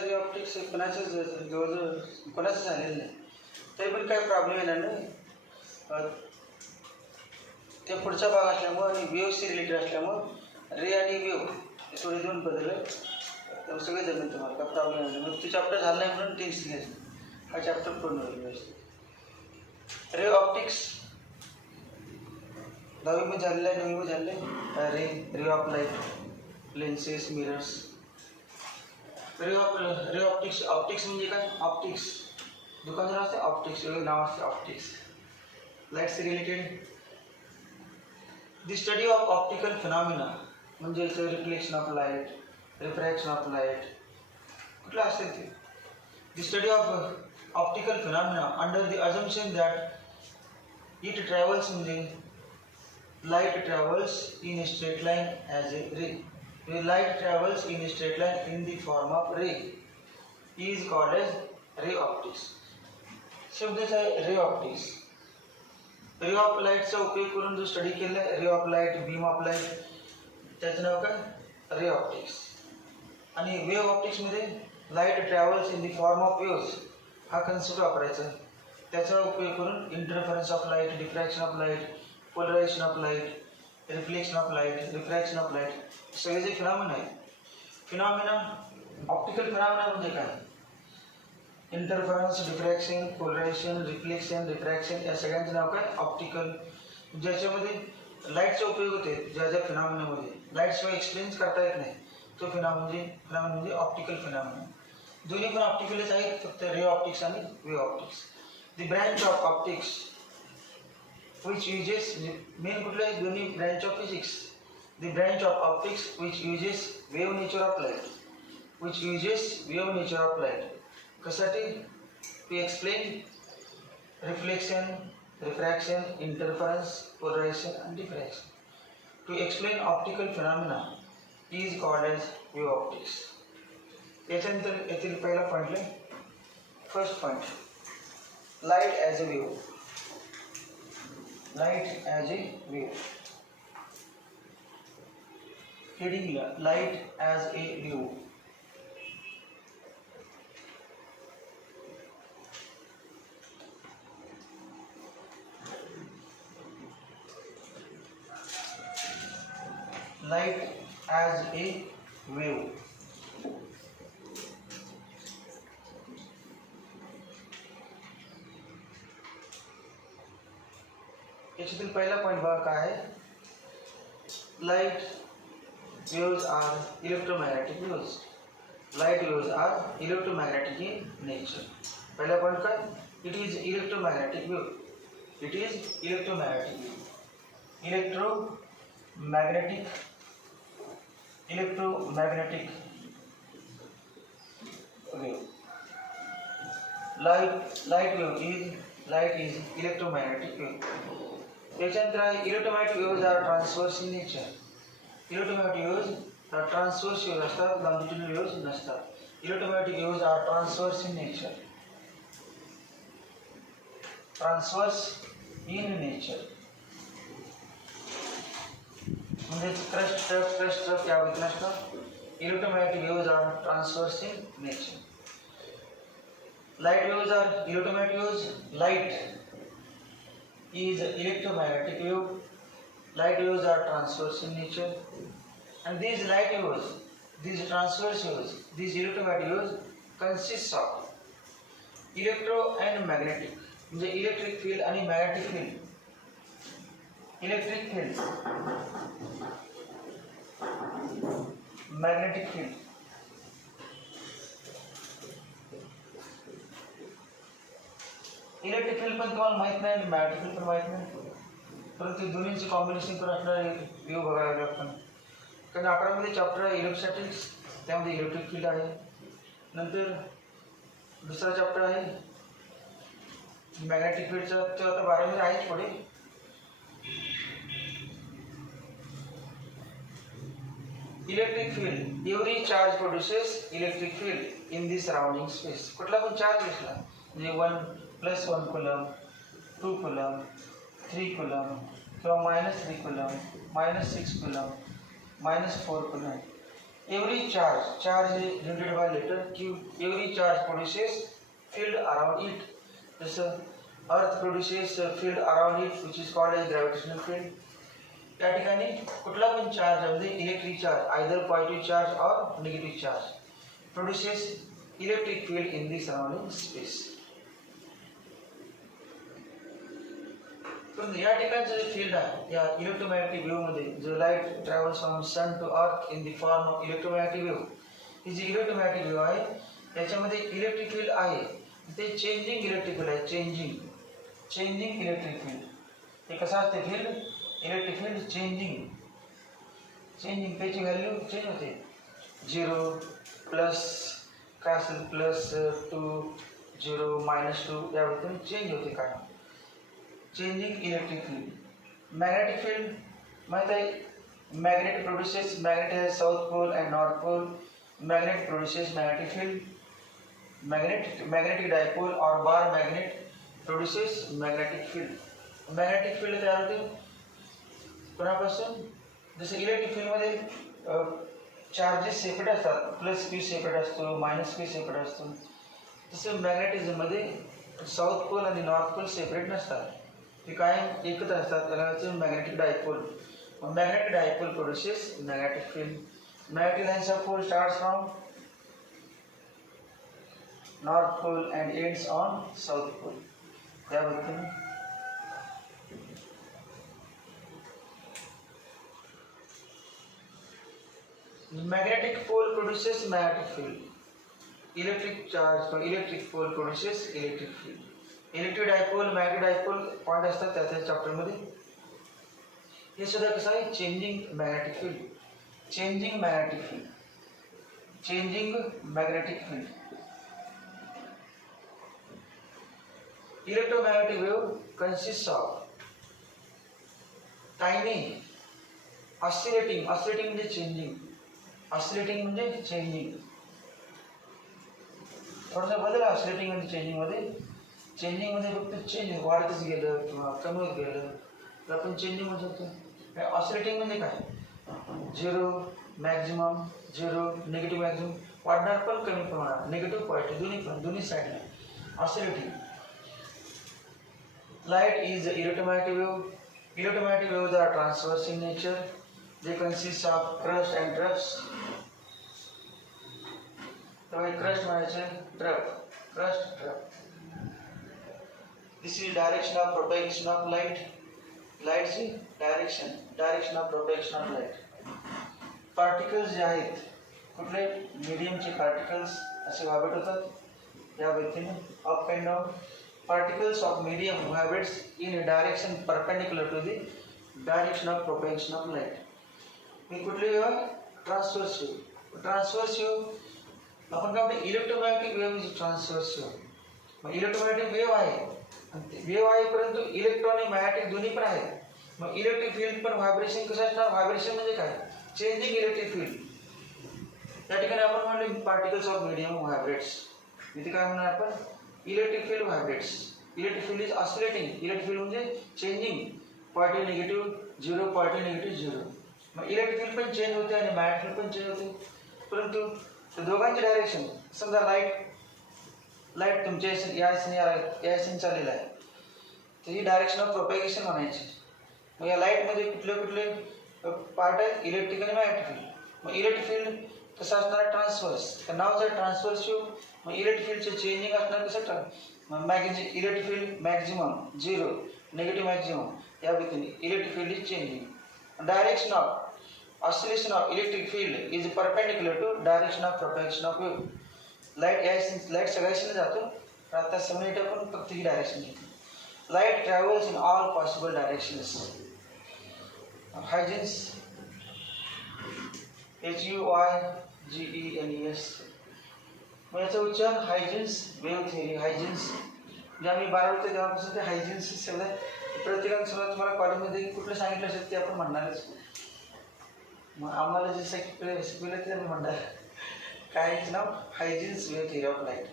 Ray optics कोणाचंच जवळजवळ कोणाचं झालेलं नाही, तरी पण काही प्रॉब्लेम येणार नाही. ते पुढचा भाग असल्यामुळं आणि वेव्हशी रिलेटेड असल्यामुळं रे आणि वेव्ह हे थोडे दोन बदलले तर सगळे जमेल तुम्हाला, काय प्रॉब्लेम नाही. मग ते चॅप्टर झालं नाही म्हणून टेन्शन घ्यायचं, हा चॅप्टर पूर्ण होईल व्यवस्थित. रे ऑप्टिक्स 10वी झालेलं आहे, 9वी झालेलं आहे. Ray of light, lenses, mirrors. Ray optics. Optics म्हणजे काय? ऑप्टिक्स दुकानदार असते, ऑप्टिक्स नाव असते optics. Lights related the study of optical phenomena म्हणजे reflection of light, refraction of light कुठलं असेल ते. The study of optical phenomena under the assumption that it travels म्हणजे light travels in a straight line as a ray. The light travels in a straight line in the form of ray is called as ray optics. शब्दच आहे ray optics. Ray of लाईटचा उपयोग करून जो study केला आहे ray of light, beam of light, त्याचं नाव काय? Ray optics. आणि वेव्ह ऑप्टिक्समध्ये light travels in the form of waves हा कन्सेप्ट वापरायचा. त्याचा उपयोग करून interference of light, diffraction of light, polarisation of light, reflection of light, refraction of light सगळे जे फिनॉमिना आहेत. फिनॉमिना ऑप्टिकल फिनॉमिना म्हणजे काय? Interference, diffraction, polarisation, reflection, refraction या सगळ्यांचं नाव काय? ऑप्टिकल. ज्याच्यामध्ये लाईटचा उपयोग होते ज्या ज्या फिनॉमिनामध्ये लाईटशिवाय एक्सप्लेन करता येत नाही तो फिनॉमिना म्हणजे ऑप्टिकल फिनॉमिना. दोन्ही पण ऑप्टिकलच आहेत, फक्त रे ऑप्टिक्स आणि wave optics. The branch of optics which uses main कुठलं आहे? दोन्ही branch of physics. The branch of optics which uses wave nature of light, which uses wave nature of light. कशासाठी? to explain reflection, refraction, interference, polarization and diffraction. To explain optical phenomena is called as wave optics. याच्यानंतर येथील पहिला point आहे. First point light as a wave. Light as a wave. Heading light as a wave. Light as a wave. याच्यातील पहिला point बघा काय आहे. Light waves are electromagnetic waves. Light waves are electromagnetic in nature. पहिला point काय? It is electromagnetic wave. It is electromagnetic wave. Electromagnetic wave. Light is electromagnetic wave. त्याच्यानंतर electromagnetic waves are transverse in nature. Electromagnetic waves are transverse waves असतात, longitudinal waves नसतात. Electromagnetic waves are transverse in nature. Transverse in nature म्हणजे crust या वेळी नसतात. Electromagnetic waves are transverse in nature. Light waves are electromagnetic waves. Light is electromagnetic wave. Light waves are transverse in nature, and these light waves, these transverse waves, these electromagnetic waves consists of electro and magnetic. म्हणजे electric field आणि magnetic field. Electric field, magnetic field. Electric field पण तुम्हाला माहीत नाही आणि magnetic field पण माहीत नाही, परंतु दोन्हींचे कॉम्बिनेशन करून असणारे वेव्ह बघायला लागतात. कारण 11मध्ये चॅप्टर आहे इलेक्ट्रोस्टॅटिक्स, त्यामध्ये इलेक्ट्रिक फील्ड आहे. नंतर दुसरा चॅप्टर आहे मॅग्नेटिक फील्डचा, तो आता 12मध्ये आहेच पुढे. Electric field. Every charge produces electric field in the surrounding space. कुठला पण चार्ज घेतला म्हणजे 1+1 कुलम, 2 कुलम, 3 कुलम किंवा -3 coulomb, -6 coulomb, -4 coulomb Every charge is denoted by letter Q. Every charge produces field around it. This Earth produces a field around it, which is called as gravitational field. या ठिकाणी कुठला पण charge म्हणजे electric charge, either positive charge और negative charge, produces electric field in the surrounding space. पण या ठिकाणचं जे फील्ड आहे या इलेक्ट्रोमॅग्नेटिक वेव्ह मध्ये, जो light travels from sun to earth in the form of electromagnetic wave, ही जी इलेक्ट्रोमॅग्नेटिक वेव्ह आहे त्याच्यामध्ये इलेक्ट्रिक फील्ड आहे, ते चेंजिंग इलेक्ट्रिक फील्ड आहे. चेंजिंग इलेक्ट्रिक फील्ड हे कसं असते फील्ड, इलेक्ट्रिक फील्ड चेंजिंग त्याची व्हॅल्यू चेंज होते. 0 प्लस काय असेल प्लस 2 0 -2 या पद्धतीने चेंज होते. काय changing electric field. Magnetic field माहित आहे, magnet produces, magnet has south pole and north pole. Magnet produces magnetic field. Magnetic dipole और bar magnet produces magnetic field. Magnetic field तयार होते कोणापासून, जसं इलेक्ट्रिक फील्डमध्ये चार्जेस सेपरेट असतात, प्लस Q सेपरेट असतो, मायनस Q सेपरेट असतो, तसं मॅग्नेटिझममध्ये साऊथ पोल आणि नॉर्थ पोल सेपरेट नसतात, ते कायम एकत्र असतात. त्याला magnetic dipole. Magnetic dipole produces magnetic field. Magnetic lines of pole starts from north pole and ends on south pole. त्याबद्दल magnetic pole produces magnetic field. Electric charge from electric pole produces electric field. Electric dipole, magnetic dipole point असतात त्या chapter मध्ये. हे सुद्धा कसं आहे, changing magnetic field. Changing magnetic field. Electromagnetic wave consists of tiny oscillating म्हणजे changing, oscillating म्हणजे changing. थोडासा बदल ऑसिलेटिंग आणि चेंजिंग मध्ये फक्त चेंज वाढतच गेलं किंवा कमी होत गेलं तर आपण चेंजिंग म्हणू शकतो. ऑसिलेटिंग म्हणजे काय, 0 मॅक्झिमम, 0 निगेटिव्ह मॅक्झिमम, वाढणार पण कमी प्रमाणात, निगेटिव्ह पॉझिटिव्ह दोन्ही साईडला oscillating. Light is electromagnetic wave. Electromagnetic waves are transverse in nature. They consist of crust and troughs. So, crust means crust. This is direction of propagation of light. Light's direction of propagation of light. Particles जे आहेत कुठले मीडियमचे particles असे vibrate होतात या व्यक्तीने up and down. Particles of medium vibrates in a direction perpendicular to the direction of propagation of light. हे कुठली wave, transverse wave. Transverse wave आपण काय म्हणतो, electromagnetic wave is transverse wave. मग इलेक्ट्रोमॅग्नेटिक वेव्ह आहे परंतु इलेक्ट्रॉन आणि magnetic दोन्ही पण आहे. मग इलेक्ट्रिक फील्ड पण व्हायब्रेशन कसं असणार, व्हायब्रेशन म्हणजे काय, चेंजिंग इलेक्ट्रिक फील्ड. त्या ठिकाणी आपण म्हणले पार्टिकल्स ऑफ मीडियम व्हायब्रेट्स. इथे काय म्हणणार आपण, electric field vibrates. Electric field is oscillating. Electric field म्हणजे changing, positive negative 0, positive negative 0. मग इलेक्ट्रिक फील्ड पण चेंज होते आणि मॅग्नेटिक फील्ड पण चेंज होते, परंतु दोघांची डायरेक्शन, समजा लाईट तुमच्या या चाललेला आहे तर ही डायरेक्शन ऑफ प्रोपॅगेशन म्हणायची. मग या लाईटमध्ये कुठले पार्ट आहेत, इलेक्ट्रिक आणि मॅग्नेटिक फील्ड. मग इलेक्ट्रिक फील्ड कसं असणार, ट्रान्सव्हर्स. तर नाव जर ट्रान्सव्हर्स येऊ, मग इलेक्ट्रिक फील्डचे चेंजिंग असणार कसं, electric field maximum 0, negative maximum या व्यक्तीने electric field is changing. Direction of oscillation of electric field is perpendicular to direction of propagation of wave. Light सगळ्याशी जातो, आता समजा आपण फक्त ही डायरेक्शन घेतली. Light travels in all possible directions. Huygens HUYGENES. मग याचा उच्चार हायजेन्स वेव्ह थिअरी. हायजेन्स जे आम्ही 12वी ते तेव्हापासून ते हायजेन्स शब्द प्रत्येकाने समजा तुम्हाला कॉलेजमध्ये कुठलं सांगितलं असेल ते आपण म्हणणारच. मग आम्हाला जे शिकवलं ते आम्ही म्हणणार. काय नाव, Huygens wave theory of light.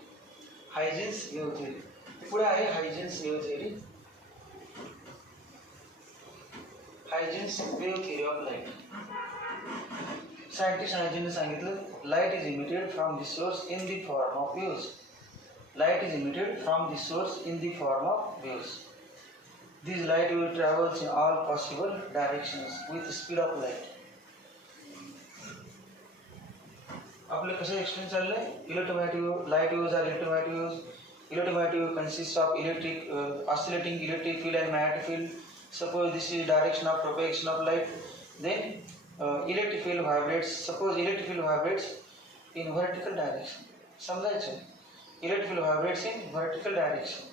Huygens wave theory पुढे आहे. Huygens wave theory. Huygens wave theory of light. Scientist हायजीनने सांगितलं, light is emitted from the source in the form of waves. Light is emitted from the source in the form of waves. This light will travels in all possible directions with speed of light. आपले कसं explain चाललंय? Electromagnetic light waves are electromagnetic waves. Electromagnetic wave consists of oscillating electric field and magnetic field. Suppose this is direction of propagation of light, then electric field vibrates. Suppose electric field vibrates in vertical direction. समजायचं? Electric field vibrates in vertical direction.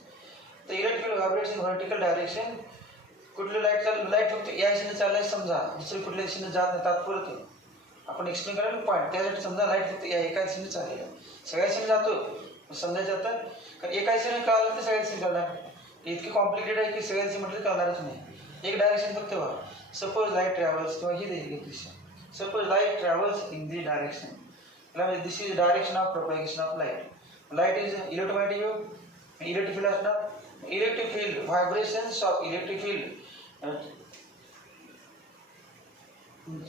तर electric field vibrates in vertical direction. कुठली light फक्त या दिशेने चाललाय समजा, दुसरी कुठल्या दिशेने जात नाही, तात्पुरतं आपण एक्सप्लेन करायला पॉईंट. त्यासाठी समजा लाईट फक्त या एका दिशेने चाललेला आहे, सगळ्या दिशेने जातो समजायचं आता. कारण एका दिशेने कळालं तर सगळ्या दिशेने कळणार. इतकी कॉम्प्लिकेटेड आहे की सगळ्या दिशेने म्हटलं कळणारच नाही. एक डायरेक्शन फक्त व्हा. सपोज लाईट ट्रॅव्हल्स किंवा ही देखील एक दिशा. Suppose light travels in the direction. म्हणजे this is direction of propagation of light. Light is electromagnetic wave. Electric field असणार. Electric field, vibrations of electric field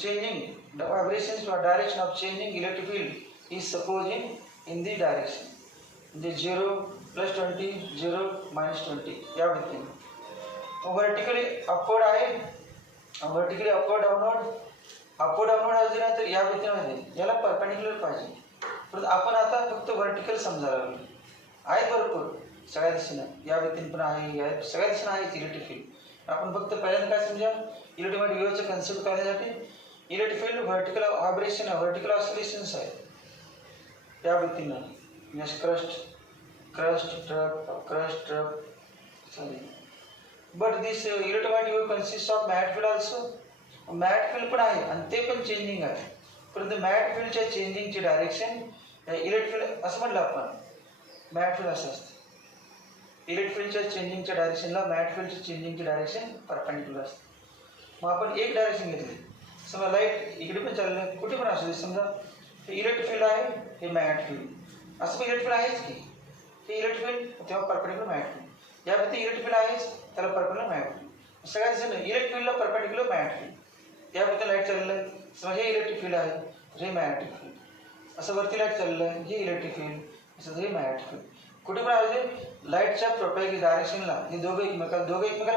changing the vibrations or direction of changing electric field is supposing in the direction. The 0 plus 20, 0 minus 20 या पद्धतीने. Vertically upward आहे, vertically upward downward असले ना तर या पद्धतीने याला परपेंडिक्युलर पाहिजे. परंतु आपण आता फक्त वर्टिकल समजायला लागलो. आहेत भरपूर सगळ्या दिशेनं, या व्यक्तीने पण आहे, या सगळ्या दिशेनं आहे इलेक्ट्रिक फील्ड. आपण फक्त पहिल्यांदा काय समजा, इलेक्ट्रोमॅग्नेटिक वेव्हचं कन्सेप्ट करण्यासाठी इलेक्ट्रिक फील्ड व्हर्टिकल व्हायब्रेशन आहे, व्हर्टिकल ऑसिलेशन्स आहे या व्यक्तीनं. Crust sorry. But this electromagnetic wave consist of मॅट फील्ड ऑल्सो. मॅट फील्ड पण आहे आणि ते पण चेंजिंग आहे. परंतु मॅट फील्डच्या चेंजिंगची डायरेक्शन इलेक्ट्रिक फील्ड असं म्हटलं आपण. मॅट फील्ड असं असतं. इलेक्ट्रिक फील्डच्या चेंजिंगच्या डायरेक्शनला मॅट फील्डच्या चेंजिंगची डायरेक्शन परपेंडिक्युलर असते. मग आपण एक डायरेक्शन घेतली, समजा लाईट इकडे पण चाललं, कुठे पण असू दे. समजा हे इलेक्ट्रिक फील्ड आहे, हे मॅट फील्ड. असं पण इलेक्ट्रिक फील्ड आहेच की. हे इलेक्ट्रिक फील्ड तेव्हा परपेंडिक्युलर मॅट फील्ड. यामध्ये इलेक्ट्रिक फील्ड आहेच, त्याला परपेंडिक्युलर मॅट फील्ड. सगळ्यात दिसेल इलेक्ट्रिक फील्डला परपेंडिक्युलर मॅट फील्ड. यामध्ये लाईट चाललेलं आहे, समजा हे इलेक्ट्रिक फील्ड आहे, हे मॅग्नेटिक फील्ड. असं वरती लाईट चाललेलं आहे, हे इलेक्ट्रिक फील्ड, असं हे मॅग्नेटिक फील्ड. कुठे पण आहे लाईटच्या प्रोपॅगेशन डायरेक्शनला हे दोघे एकमेकाला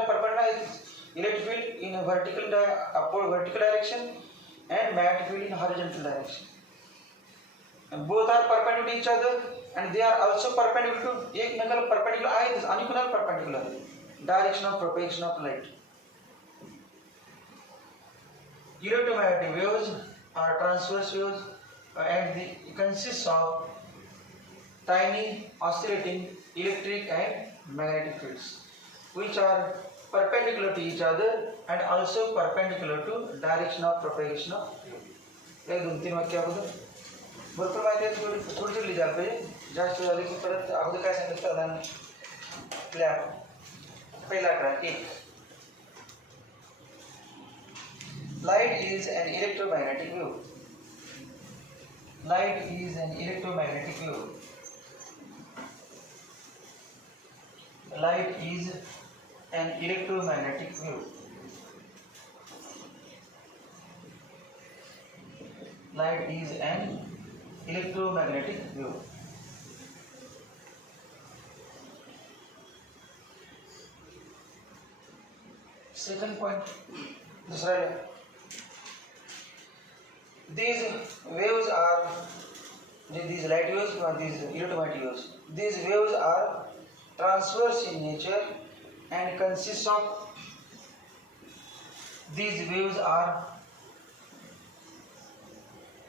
परपेंडिक्युलर आहेत. Electric field in vertical upward vertical direction and magnetic field in horizontal direction. Both are perpendicular each other and they are also perpendicular to. एकमेकाला परपेंडिक्युलर आहेत आणि कुणाला perpendicular direction of propagation of light. Electromagnetic waves are transverse waves and they consist of tiny oscillating electric and magnetic fields which are perpendicular to each other and also perpendicular to direction of propagation of wave. या दोन तीन वाक्याबद्दल भरपूर माहिती आहे. थोडी थोडी लिहिली पाहिजे. जास्त झाली की परत अगोदर काय सांगितलं प्लॅन. पहिला ट्रॅक एक. Light is an electromagnetic wave. Light is an electromagnetic wave. Light is an electromagnetic wave. Light is an electromagnetic wave. Second point. दूसरा these waves are these light waves or these electromagnetic waves. These waves are transverse in nature and consist of these waves are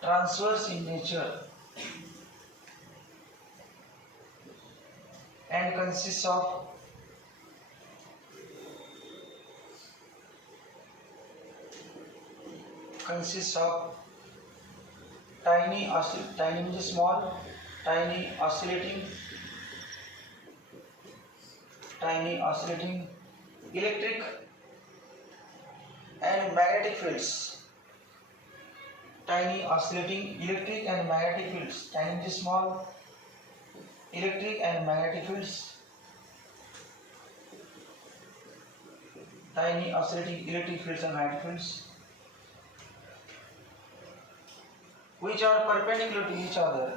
transverse in nature and consist of tiny means small, tiny oscillating electric and magnetic fields. Tiny oscillating electric and magnetic fields. Tiny means small, electric and magnetic fields. Tiny oscillating electric fields and magnetic fields. which are perpendicular to each other,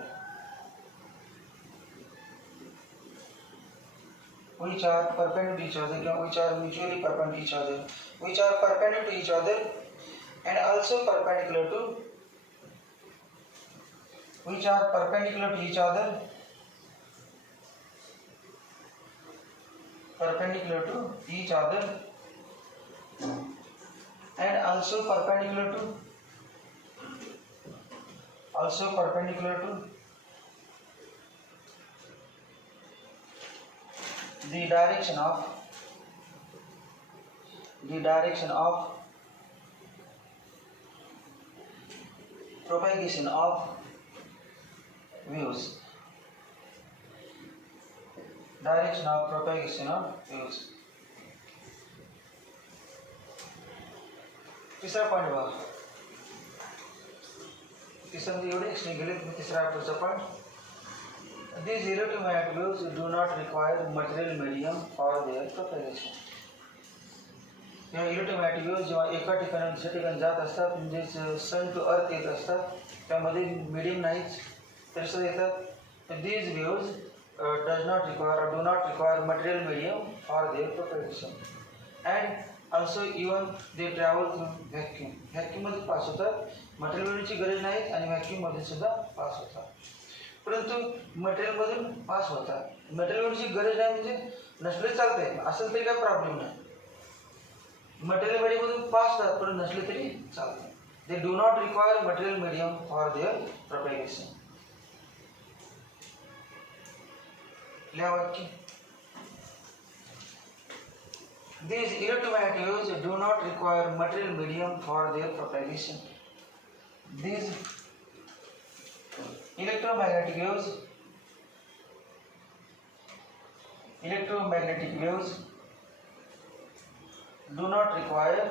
which are perpendicular to each other, which are mutually perpendicular to each other, which are perpendicular to each other and also perpendicular to, which are perpendicular to each other, perpendicular to each other and also perpendicular to, the direction of propagation of waves, direction of propagation of waves. तीसरा point बघा, तीसरा एवढे explain केले. तिसरा पुढचा point, these electromagnetic waves do not require material medium for their propagation. या electromagnetic wave जेव्हा एका ठिकाणी दुसऱ्या ठिकाणी जात असतात, म्हणजे सन टू अर्थ येत असतात, त्यामध्ये मीडियम नाहीच तरी सुद्धा येतात. these waves do not require material medium for their propagation and also even they travel through vacuum. Vacuum मध्ये पास होतात, मटेरियल मेडियमची गरज नाही आणि व्हॅक्यूम मध्ये सुद्धा पास होतात. परंतु मटेरियल मधून पास होतात, मटेरियल मेडियमची गरज नाही म्हणजे नसले चालते, असेल तरी काय प्रॉब्लेम नाही. मटेरियल मीडियम मधून पास होतात पण नसले तरी चालते. They do not require material medium for their propagation. लिहा वाक्य, these electromagnetic waves do not require material medium for their propagation. These electromagnetic waves do not require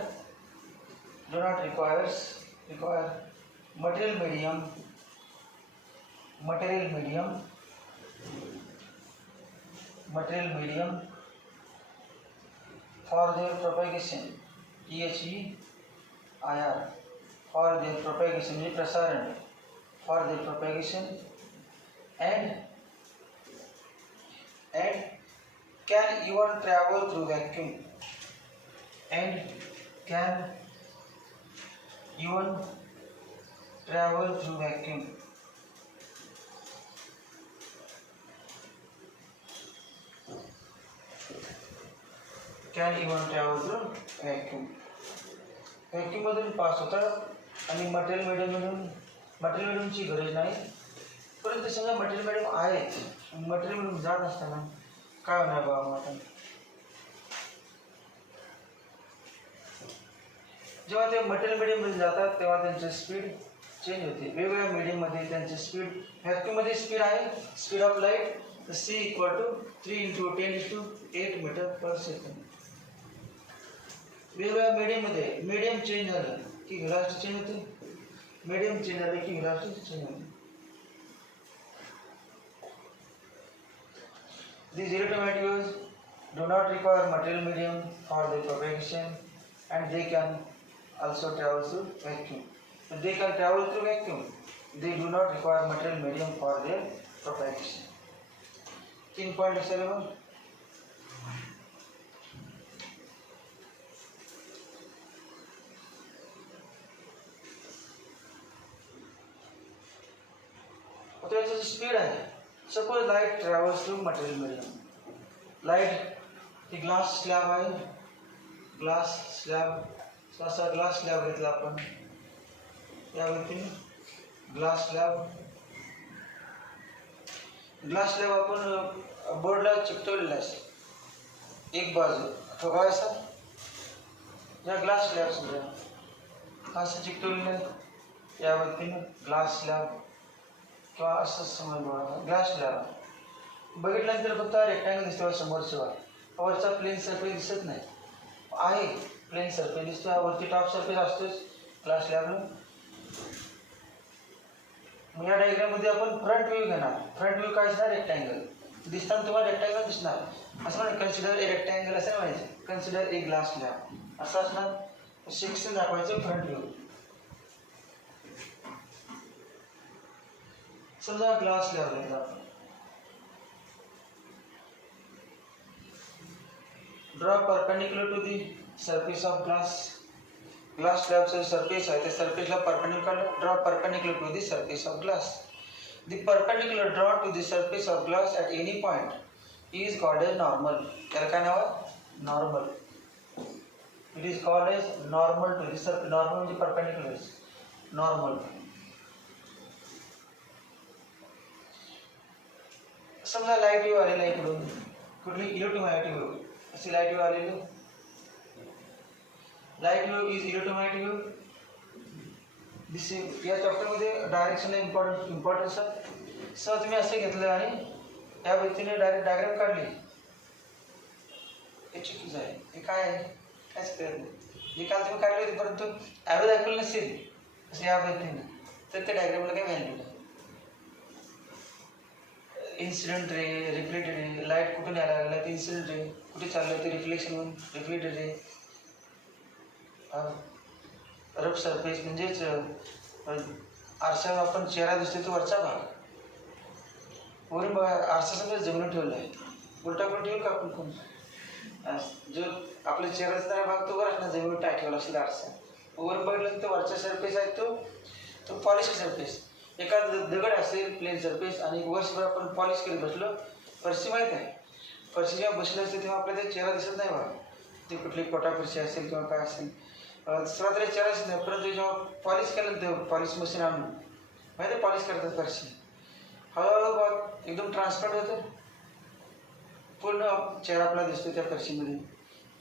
material medium for their propagation, EHEIR, for their propagation, prasaran, for their propagation and can even travel through vacuum, vacuum मधून pass होतात आणि material मीडियमची गरज नाही. परंतु समजा material medium आहे, material medium जात असताना काय होणार बाबा, आता जेव्हा ते मटेरियल मीडियम मध्ये जातात तेव्हा त्यांची स्पीड चेंज होते. वेगवेगळ्या मीडियम मध्ये त्यांची स्पीड, व्हॅक्यूम मध्ये स्पीड आहे speed of light c = 3 × 10⁸ metre per second. वेगवेगळ्या मीडियम मध्ये मीडियम चेंज झालं की व्हेलॉसिटी चेंज होते, मीडियम चेंज झालं की व्हेलॉसिटी चेंज होते. These electromagnetic waves do not require material medium for their propagation and they can also travel through vacuum. So they can travel through vacuum. They do not require material medium for their propagation. 3.7 त्याची speed आहे. Suppose light travels through material medium. Light ही glass slab आहे, glass slab असा glass slab घेतला आपण, या व्यक्तीने glass slab आपण बोर्डला चिकटवलेला आहे. एक बाजू तो काय असा या ग्लास स्लॅब समजा असं चिकटवलेलं आहे. या व्यक्तीने ग्लास स्लॅब किंवा असं समज ग्लास स्लॅब बघितल्यानंतर फक्त रेक्टँगल दिसतो समोरच्या वरचा प्लेन सरफेस दिसत नाही. आहे प्लेन सरफेस दिसतो, वरती टॉप सरफेस असतोच ग्लास स्लॅबला. या डायग्राम मध्ये आपण फ्रंट व्ह्यू घेणार. फ्रंट व्ह्यू काय असणार, रेक्टँगल दिसताना तुम्हाला रेक्टँगल दिसणार. असं म्हणजे कन्सिडर ए रेक्टँगल असं म्हणायचं, कन्सिडर ए ग्लास स्लॅब असं असणार. सेक्शन दाखवायचं फ्रंट व्ह्यू. समजा ग्लास स्लॅब घेतला आपण. Draw perpendicular to the surface of glass. Glass स्लॅबचं सरफेस आहे त्या सरफेसला perpendicular draw perpendicular to the surface of glass. The perpendicular draw to the surface of glass at any point is called as normal. त्याला काय नाव आहे? Normal. It is called as normal to the surface. Normal म्हणजे perpendicular. Normal. समजा light wave आलेला आहे इकडून, कुठली इलेक्ट्रोमॅग्नेटिक वेव्ह, अशी लाईट वेव्ह आलेली. Light wave is electromagnetic wave. This या चॅप्टरमध्ये डायरेक्शनला इम्पॉर्टन्स आहे. सर तुम्ही असे घेतलं आणि या व्यक्तीने डायरेक्ट डायग्राम काढली. हे चुकीचं आहे. हे काय आहे? काहीच कळत नाही. जे काल तुम्ही काढले होते परंतु ॲरो दाखवलं नसेल असं या व्यक्तीने, तर त्या डायग्रामला काही व्हॅल्यू नाही. Incident ray, reflected ray, light कुठून यायला लागला ते इन्सिडेंट रे, कुठे चाललं ते रिफ्लेक्शन होऊन रिफ्लेक्टेड रे. रफ सरफेस म्हणजेच आरशावर आपण चेहरा दिसतो तो वरचा भाग. वरून बघा आरसा समजा जमिनीवर ठेवला आहे, उलटा करून ठेवू का आपण कोण? जो आपल्या चेहरा असणारा भाग तो वर असणार, जमिनीवर टाय ठेवला असेल आरसा. वर बघितलं तर वरचा सरफेस आहे तो पॉलिश सरफेस. एखादा दगड असेल प्लेन सरफेस आणि वर्षभर आपण पॉलिश करत बसलो. फरशी माहीत आहे, फरशी जेव्हा बसली असते तेव्हा आपल्याला ते चेहरा दिसत नाही बघा. ते कुठली कोटा फरशी असेल किंवा काय असेल दुसरा तरी चेहरा दिसत नाही. परंतु जेव्हा पॉलिश केलं ते पॉलिश मशीन आणून माहिती आहे पॉलिश करतात फरशी, हळूहळू बघ एकदम ट्रान्सपरंट होतं, पूर्ण चेहरा आपला दिसतो त्या फरशीमध्ये.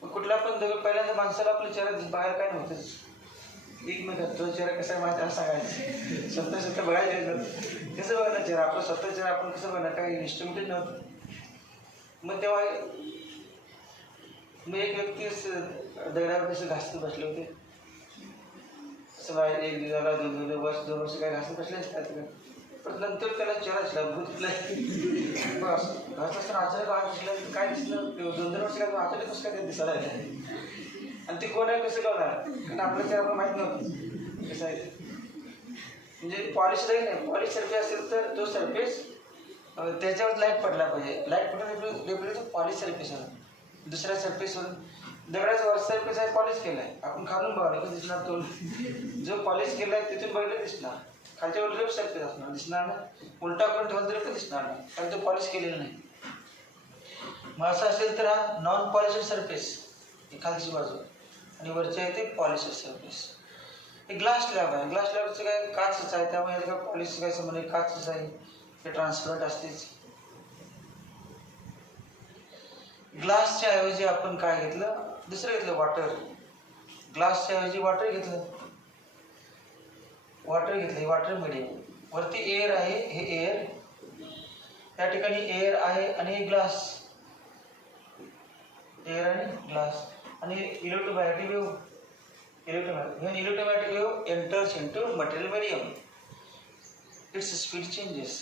मग कुठला पण दगड पहिल्यांदा माणसाला आपला चेहरा बाहेर काय नव्हतंच. एक मिनिट तो चेहरा कसा आहे माहिती आहे सांगायचं. स्वतः बघायचं कसं बघणार चेहरा आपला, स्वतः चेहरा आपण कसं बघणार, काही इन्स्ट्रुमेंटच नव्हतं. मग तेव्हा मग एक व्यक्ती दगडावर कसं घासत बसले होते. असं एक दिवसाला दोन वर्ष काय घासत बसले असतात. पण नंतर त्याला चेहरा दिसला भूतला बस घासत असताना अचानक आग दिसलं. काय दिसलं 2-2 वर्ष काय अचानक कसं काय दिसायला आणि ते कोण आहे कसं कळणार, कारण आपल्या चेहरा माहीत नव्हतं कसं आहे. म्हणजे पॉलिश नाही, पॉलिश सरफेस असेल तर तो सरफेस त्याच्यावर लाईट पडला पाहिजे. लाईट पडून रेपले तो पॉलिश सरफेस आला. दुसऱ्या सरफेसवरून दगडाचा वर सरफेस आहे पॉलिश केला आहे, आपण खालून बघा कसं दिसणार. तो जो पॉलिश केला आहे तिथून बघितलं दिसणार. खालच्यावर रेप सरफेस असणार, दिसणार ना. उलटा करून ठेवलं तरी पण दिसणार नाही, कारण तो पॉलिश केलेला नाही. मग असं असेल तर हा नॉन पॉलिश सरफेस ही खालची बाजू आणि वरची आहे ते पॉलिश सरफेस. हे ग्लास स्लॅब आहे. ग्लास स्लॅबचं काय काचच आहे, त्यामुळे याचं काय पॉलिश काय संबंध आहे, काचच आहे, ते ट्रान्सपरंट असतेच. ग्लासच्या ऐवजी आपण काय घेतलं, दुसरं घेतलं वॉटर. ग्लासच्या ऐवजी वॉटर घेतलं, वॉटर मीडियम. वरती एअर आहे, हे एअर, त्या ठिकाणी एअर आहे आणि हे ग्लास, एअर आणि ग्लास. आणि electromagnetic wave, when electromagnetic wave enters into material medium, its speed changes,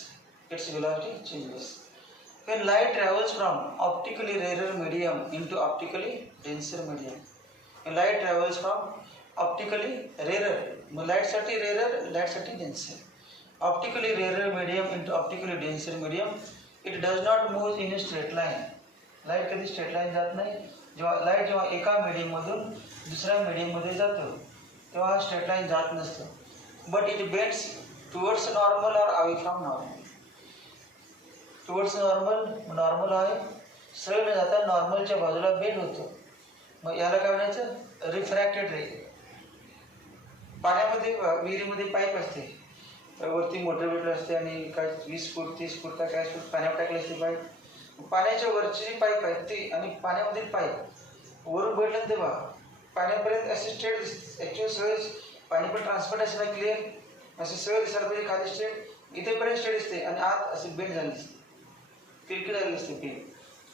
its velocity changes. When light travels from optically rarer medium into optically denser medium, when light travels from optically rarer, light साठी rarer, light साठी denser, optically rarer medium into optically denser medium, it does not move in a straight line. Light कधी straight line जात नाही. जेव्हा एका मीडियममधून दुसऱ्या मीडियममध्ये जातो तेव्हा हा स्ट्रेट लाईन जात नसतो. But it bends towards normal और away from normal. Towards normal आहे, सरळ न जाता नॉर्मलच्या बाजूला बेंड होतो. मग याला काय म्हणायचं, रिफ्रॅक्टेड रे. पाण्यामध्ये विहिरीमध्ये पाईप असते, वरती मोटर भेटलं असते आणि काय 20 फूट 30 फूट काय फूट पाण्यावर टाकले असते पाईप. पाण्याच्या वरची जी पाईप आहे ती आणि पाण्यामधील पाईप वरून बघितलं तेव्हा पाण्यापर्यंत असे स्ट्रेट दिसते. ॲक्च्युअली सगळेच पाणी पण ट्रान्सपरंट असे ना, क्लिअर असे सगळं दिसायला पाहिजे. खाली स्ट्रेट इथेपर्यंत स्ट्रेट दिसते आणि आत असे बेंड झाले दिसते, तिरकी झाली दिसते ते.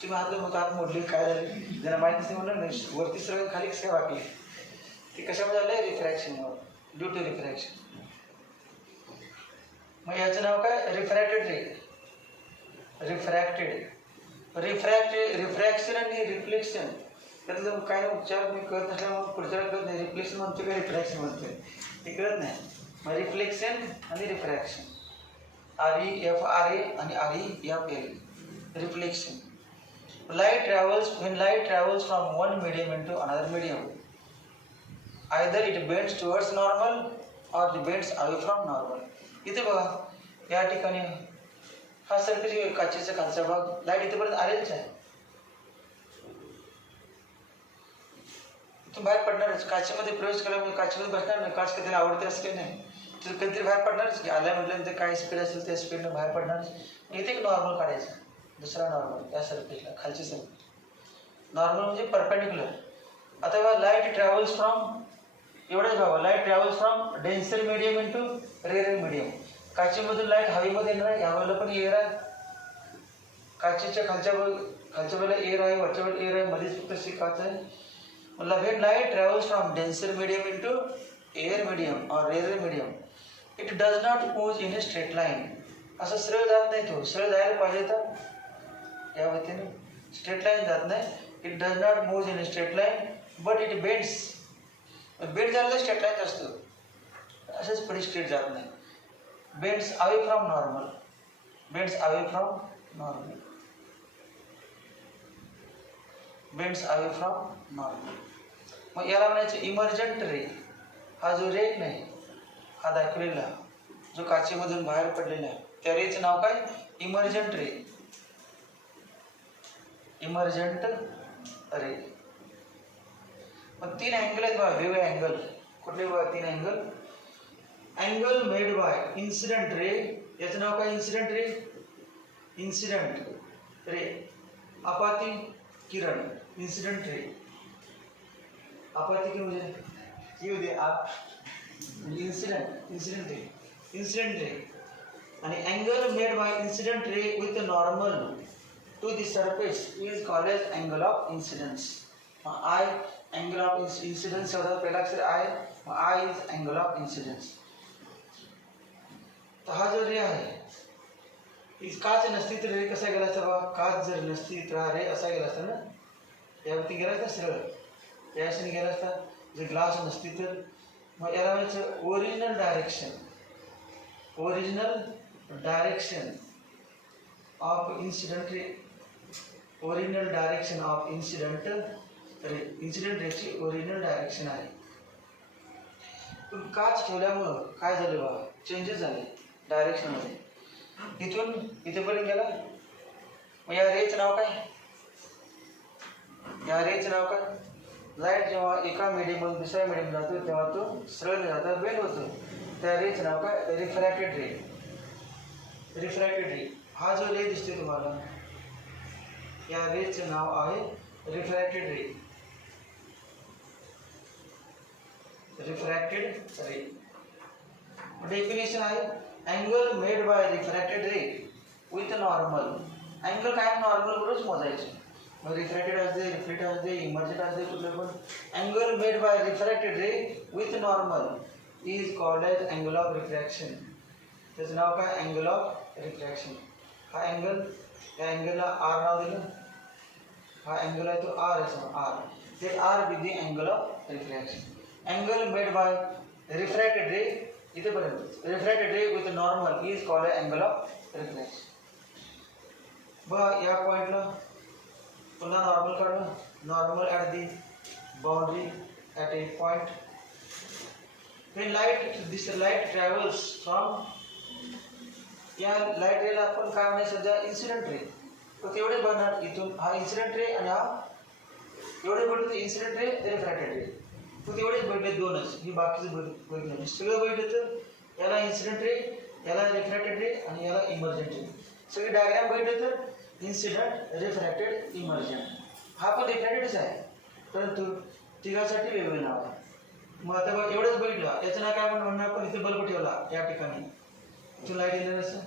तुम्ही हात मग आत मोडली काय झाले ज्यांना माहीत नसते म्हणून वरती सगळं खाली कसं काय वाकले, ते कशामध्ये झालं आहे, रिफ्रॅक्शनमुळे, ड्यू टू रिफ्रॅक्शन. मग याचं नाव काय, रिफ्रॅक्टेड रे. रिफ्रॅक्शन आणि रिफ्लेक्शन त्यातलं काय ना उपचार मी करत नसल्यामुळे पुढच्या कळत नाही. रिफ्लेक्शन म्हणतो का रिफ्रॅक्शन म्हणतोय ते कळत नाही. मग रिफ्लेक्शन आणि रिफ्रॅक्शन REFRA आणि REFL reflection. When light travels from one medium into another medium, either it bends towards normal or it bends away from normal. इथे बघा या ठिकाणी हा सर्कल काचेचा खालचा भाग लाईट इथेपर्यंत आलेलच आहे. इथून बाहेर पडणारच. काचेमध्ये प्रवेश केल्यामुळे काचेमध्ये बसणार नाही. काच कधी आवडते असं काही नाही. तर कधीतरी बाहेर पडणारच की आल्या म्हटल्यानंतर काय स्पीड असेल त्या स्पीडनं बाहेर पडणारच. इथे एक नॉर्मल काढायचा, दुसरा नॉर्मल या सर्कलला खालची सर्कल. नॉर्मल म्हणजे परपेंडिक्युलर. आता बघा लाईट ट्रॅव्हल्स फ्रॉम एवढंच बघा light travels from denser medium into rare medium. काचेमधून लाईट हवेमध्ये येणार आहे. या बाजूला पण एअर आहे. काचेच्या खालच्या बाजूला एअर आहे, वरच्या बाजूला एअर आहे, मध्येच फक्त अशी काच आहे. मतलब when light travels from denser medium into air medium or rarer medium, it does not move in a straight line. असं सरळ जात नाही. तो सरळ जायला पाहिजे तर या वतीने स्ट्रेट लाईन जात नाही. It does not move in a straight line but it bends. Bend झालेला स्ट्रेट लाईन असतो, असंच पुढे स्ट्रेट जात नाही. Bends away from normal. Bends away from normal. Bends away from normal. मग याला म्हणायचं इमर्जंट रे. हा जो रे नाही हा दाखवलेला जो काचेमधून बाहेर पडलेला आहे त्या रेचं नाव काय? इमर्जंट रे. इमर्जंट रे. मग 3 अँगल आहेत बघा, वेगवेगळे अँगल. कुठले बघा 3 angle? Angle made by incident ray. याचं नाव काय? Incident ray. Incident ray. आपाती किरण. Incident ray. आपाती किरण म्हणजे येऊ दे आप इंसिडेंट रे. Incident ray. आणि angle made by incident ray with normal to the surface is called as angle of incidence. I angle of incidence होता पहिला अक्षर I is angle of incidence. तर हा जो रे आहे काच नसती तर रे कसा गेला असता बघा. काच जर नसती तर हा रे असा गेला असता ना, यावरती गेला असता सरळ, यासाठी गेला असता. जर ग्लास नसती तर मग याला म्हणायचं original direction. Original direction of incident ray. Original direction of incident ray. Incident रेची ओरिजिनल डायरेक्शन आहे. पण काच ठेवल्यामुळं काय झालं बघा, चेंजेस झाले डायरेक्शनमध्ये. इथून इथेपर्यंत गेला. मग या रेचं नाव काय? या रेचं नाव काय? लाईट जेव्हा एका मीडियममधून दुसऱ्या मीडियम जातो तेव्हा तो सरळ जाता बेंड होतो. त्या रेचं नाव काय? रिफ्रॅक्टेड रे. रिफ्रॅक्टेड रे. हा जो रे दिसते तुम्हाला या रेचं नाव आहे रिफ्रॅक्टेड रे. रिफ्रॅक्टेड रे. डेफिनेशन आहे angle made by refracted ray with normal. Angle काय नॉर्मल करूनच मोजायचे. मग रिफ्रॅक्टेड असते, रिफ्लेक्टेड असते, इमर्जंट असते, कुठले पण. Angle made by refracted ray with normal is called as angle of refraction. त्याचं नाव काय? Angle of refraction. हा अँगल, या अँगलला आर नाव दिलं. हा अँगल आहे तो आर आहे. आर ते R with the angle of refraction. Angle made by refracted ray इथेपर्यंत. Refracted ray with normal is called angle of refraction. बघा या पॉईंटला पुन्हा नॉर्मल काढलं. Normal at the boundary at a point. when light travels from या light रेला आपण काय म्हणायचं सध्या इन्सिडेंट रे. तर तेवढे बनणार इथून हा इन्सिडेंट रे आणि हा एवढे बघितले इन्सिडेंट रे रिफ्रॅक्टेड रे. तू तेवढेच बघितले दोनच. ही बाकीचे बघितलं सगळं बघितलं तर याला इन्सिडेंट रे, याला रिफ्रॅक्टेड रे आणि याला इमर्जंट रे. सगळे डायग्राम बघितले तर इन्सिडेंट, रिफ्रॅक्टेड, इमर्जंट. हा पण रिफ्रॅक्टेडच आहे परंतु तिघासाठी वेगवेगळे नाव आहे. मग आता बघ एवढंच बघितलं याचं नाव काय म्हणणार आपण? इथे बल्ब ठेवला या ठिकाणी, इथून लाईट येणार असं,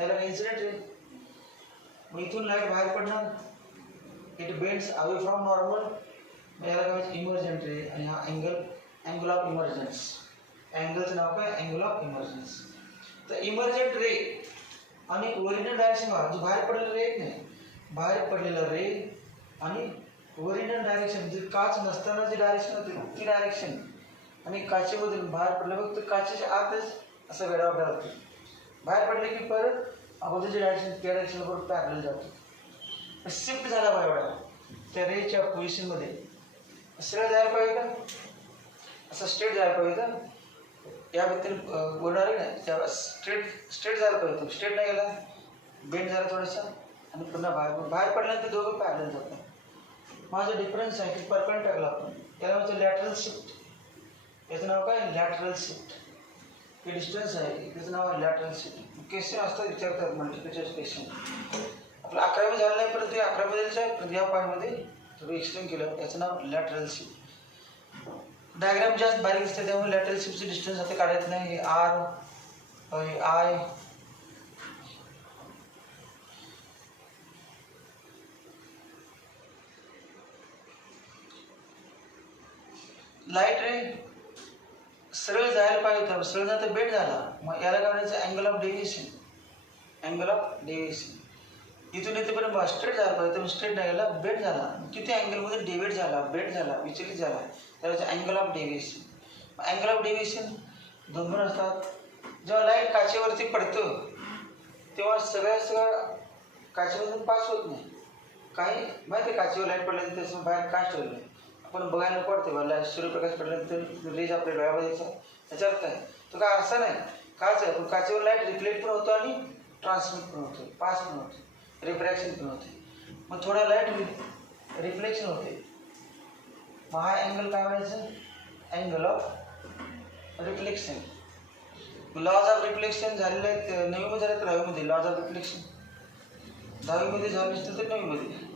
याला इन्सिडेंट रे. मग इथून लाईट बाहेर पडणार, it bends away from normal, याला काय इमर्जंट रे. आणि हा अँगल ऑफ इमर्जन्स. अँगलचं नाव काय? Angle of emergence. तर इमर्जंट रे आणि ओरिजिनल डायरेक्शन जो बाहेर पडलेला रे नाही, बाहेर पडलेला रे आणि ओरिजिनल डायरेक्शन जे काच नसताना जी डायरेक्शन होती ती डायरेक्शन आणि काचेमधून बाहेर पडलं बघ तर काचेच्या आतच असा वेळा होतो. बाहेर पडले की परत अगोदरच्या डायरेक्शन त्या डायरेक्शन बरोबर पॅरलल जातो. शिफ्ट झाला बा एवढा त्या रेच्या पोझिशनमध्ये. सरळ जायला पाहिजे का, असं स्ट्रेट जायला पाहिजे का, या व्यक्तीने बोलणार आहे ना त्या स्ट्रेट जायला पाहिजे. तो स्ट्रेट नाही गेला, बेंड झाला थोडासा आणि पुन्हा बाहेर पडल्यानंतर दोघं पॅरलल जातात. माझा डिफरन्स आहे की परपंड टाकला आपण, त्याला म्हणतो लॅटरल शिफ्ट. याचं नाव काय, लॅटरल शिफ्ट. हे डिस्टन्स आहे त्याचं नाव आहे लॅटरल शिफ्ट. क्वेश्चन असतात विचारतात मल्टिप्लिकेशन क्वेश्चन. आपलं 11वी झालं नाही परंतु 11वीचं आहे, परंतु या पॉईंटमध्ये थोडं एक्सप्लेन केलं. याचं नाव लॅटरल शिफ्ट. डायग्राम जास्त बारीक दिसते त्यामुळे लॅटरल शिफ्टचे डिस्टन्स आता काढायचं नाही. हे आर, हे आय, लाईट रे सरळ जायला पाहिजे होतं, सरळ ना तर बेट झाला. मग याला काय म्हणायचं, angle of deviation. Angle of deviation इथून इथेपर्यंत स्ट्रेट जायला पाहिजे तर स्ट्रेट नाही गेला, बेट झाला. किती अँगलमध्ये डेव्हिएट झाला, बेट झाला, विचलित झाला, त्याला angle of deviation. Angle of deviation दोन असतात. जेव्हा लाईट काचेवरती पडतो तेव्हा सगळं काचेवरून पास होत नाही. काही माहिती आहे काचेवर लाईट पडल्यानंतर त्याचं बाहेर काच ठेवलं आपण बघायला पडते. मला सूर्यप्रकाश पडल्यानंतर रेज आपल्या डोळ्यामध्ये यायचा, त्याचा अर्थ आहे तो काय आरसा नाही, काच आहे. पण काचेवर लाईट रिफ्लेक्ट पण होतो आणि ट्रान्समिट पण होतो, पास पण होते, रिफ्रॅक्शन पण होते. मग थोडा लाईट रिफ्लेक्शन होते. मग हा अँगल काय म्हणायचं, angle of reflection. Laws of reflection झालेले आहेत 9वीमध्ये झाले तर 10वीमध्ये. लॉज ऑफ रिफ्लेक्शन 10वीमध्ये झाले असतील तर 9वीमध्ये,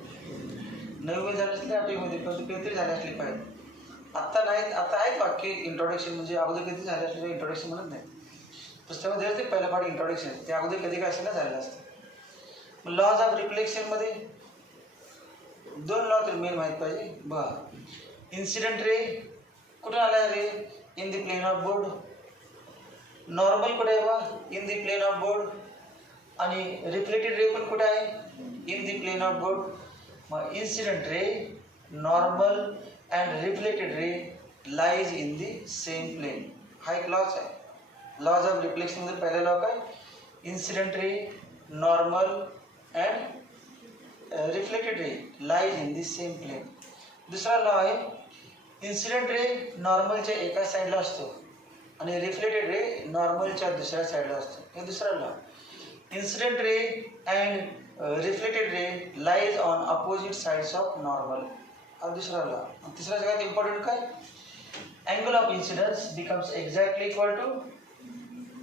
9वीमध्ये झाले असतील तर 8वीमध्ये, पण काहीतरी झाले असले पाहिजे. आत्ता नाहीत, आता आहेत वाक्य इंट्रोडक्शन, म्हणजे अगोदर कधी झाले असले इंट्रोडक्शन म्हणत नाही. पुस्तकामध्ये ते पहिला पाठ इंट्रोडक्शन आहे, ते अगोदर कधी काय असेल ना झालेलं असतं. लॉज ऑफ रिफ्लेक्शनमध्ये 2 लॉ तर मेन माहीत पाहिजे. बघा, इन्सिडेंट रे कुठं आला रे, in the plane of board. Normal कुठे आहे बा, in the plane of board. आणि रिफ्लेक्टेड रे पण कुठे आहे, in the plane of board. मग incident ray, normal and reflected ray lies in the same plane. हा एक लॉच आहे. लॉज ऑफ रिफ्लेक्शनमध्ये पहिला लॉ काय, incident ray, normal and reflected ray lies in the same plane. दुसरा law आहे, incident ray नॉर्मलच्या एका साईडला असतो आणि रिफ्लेक्टेड रे नॉर्मलच्या दुसऱ्या साईडला असतो. हे दुसरा law. Incident ray and reflected ray lies on opposite sides of normal. हा दुसरा लॉ. तिसरा सगळ्यात इम्पॉर्टंट काय, angle of incidence becomes exactly equal to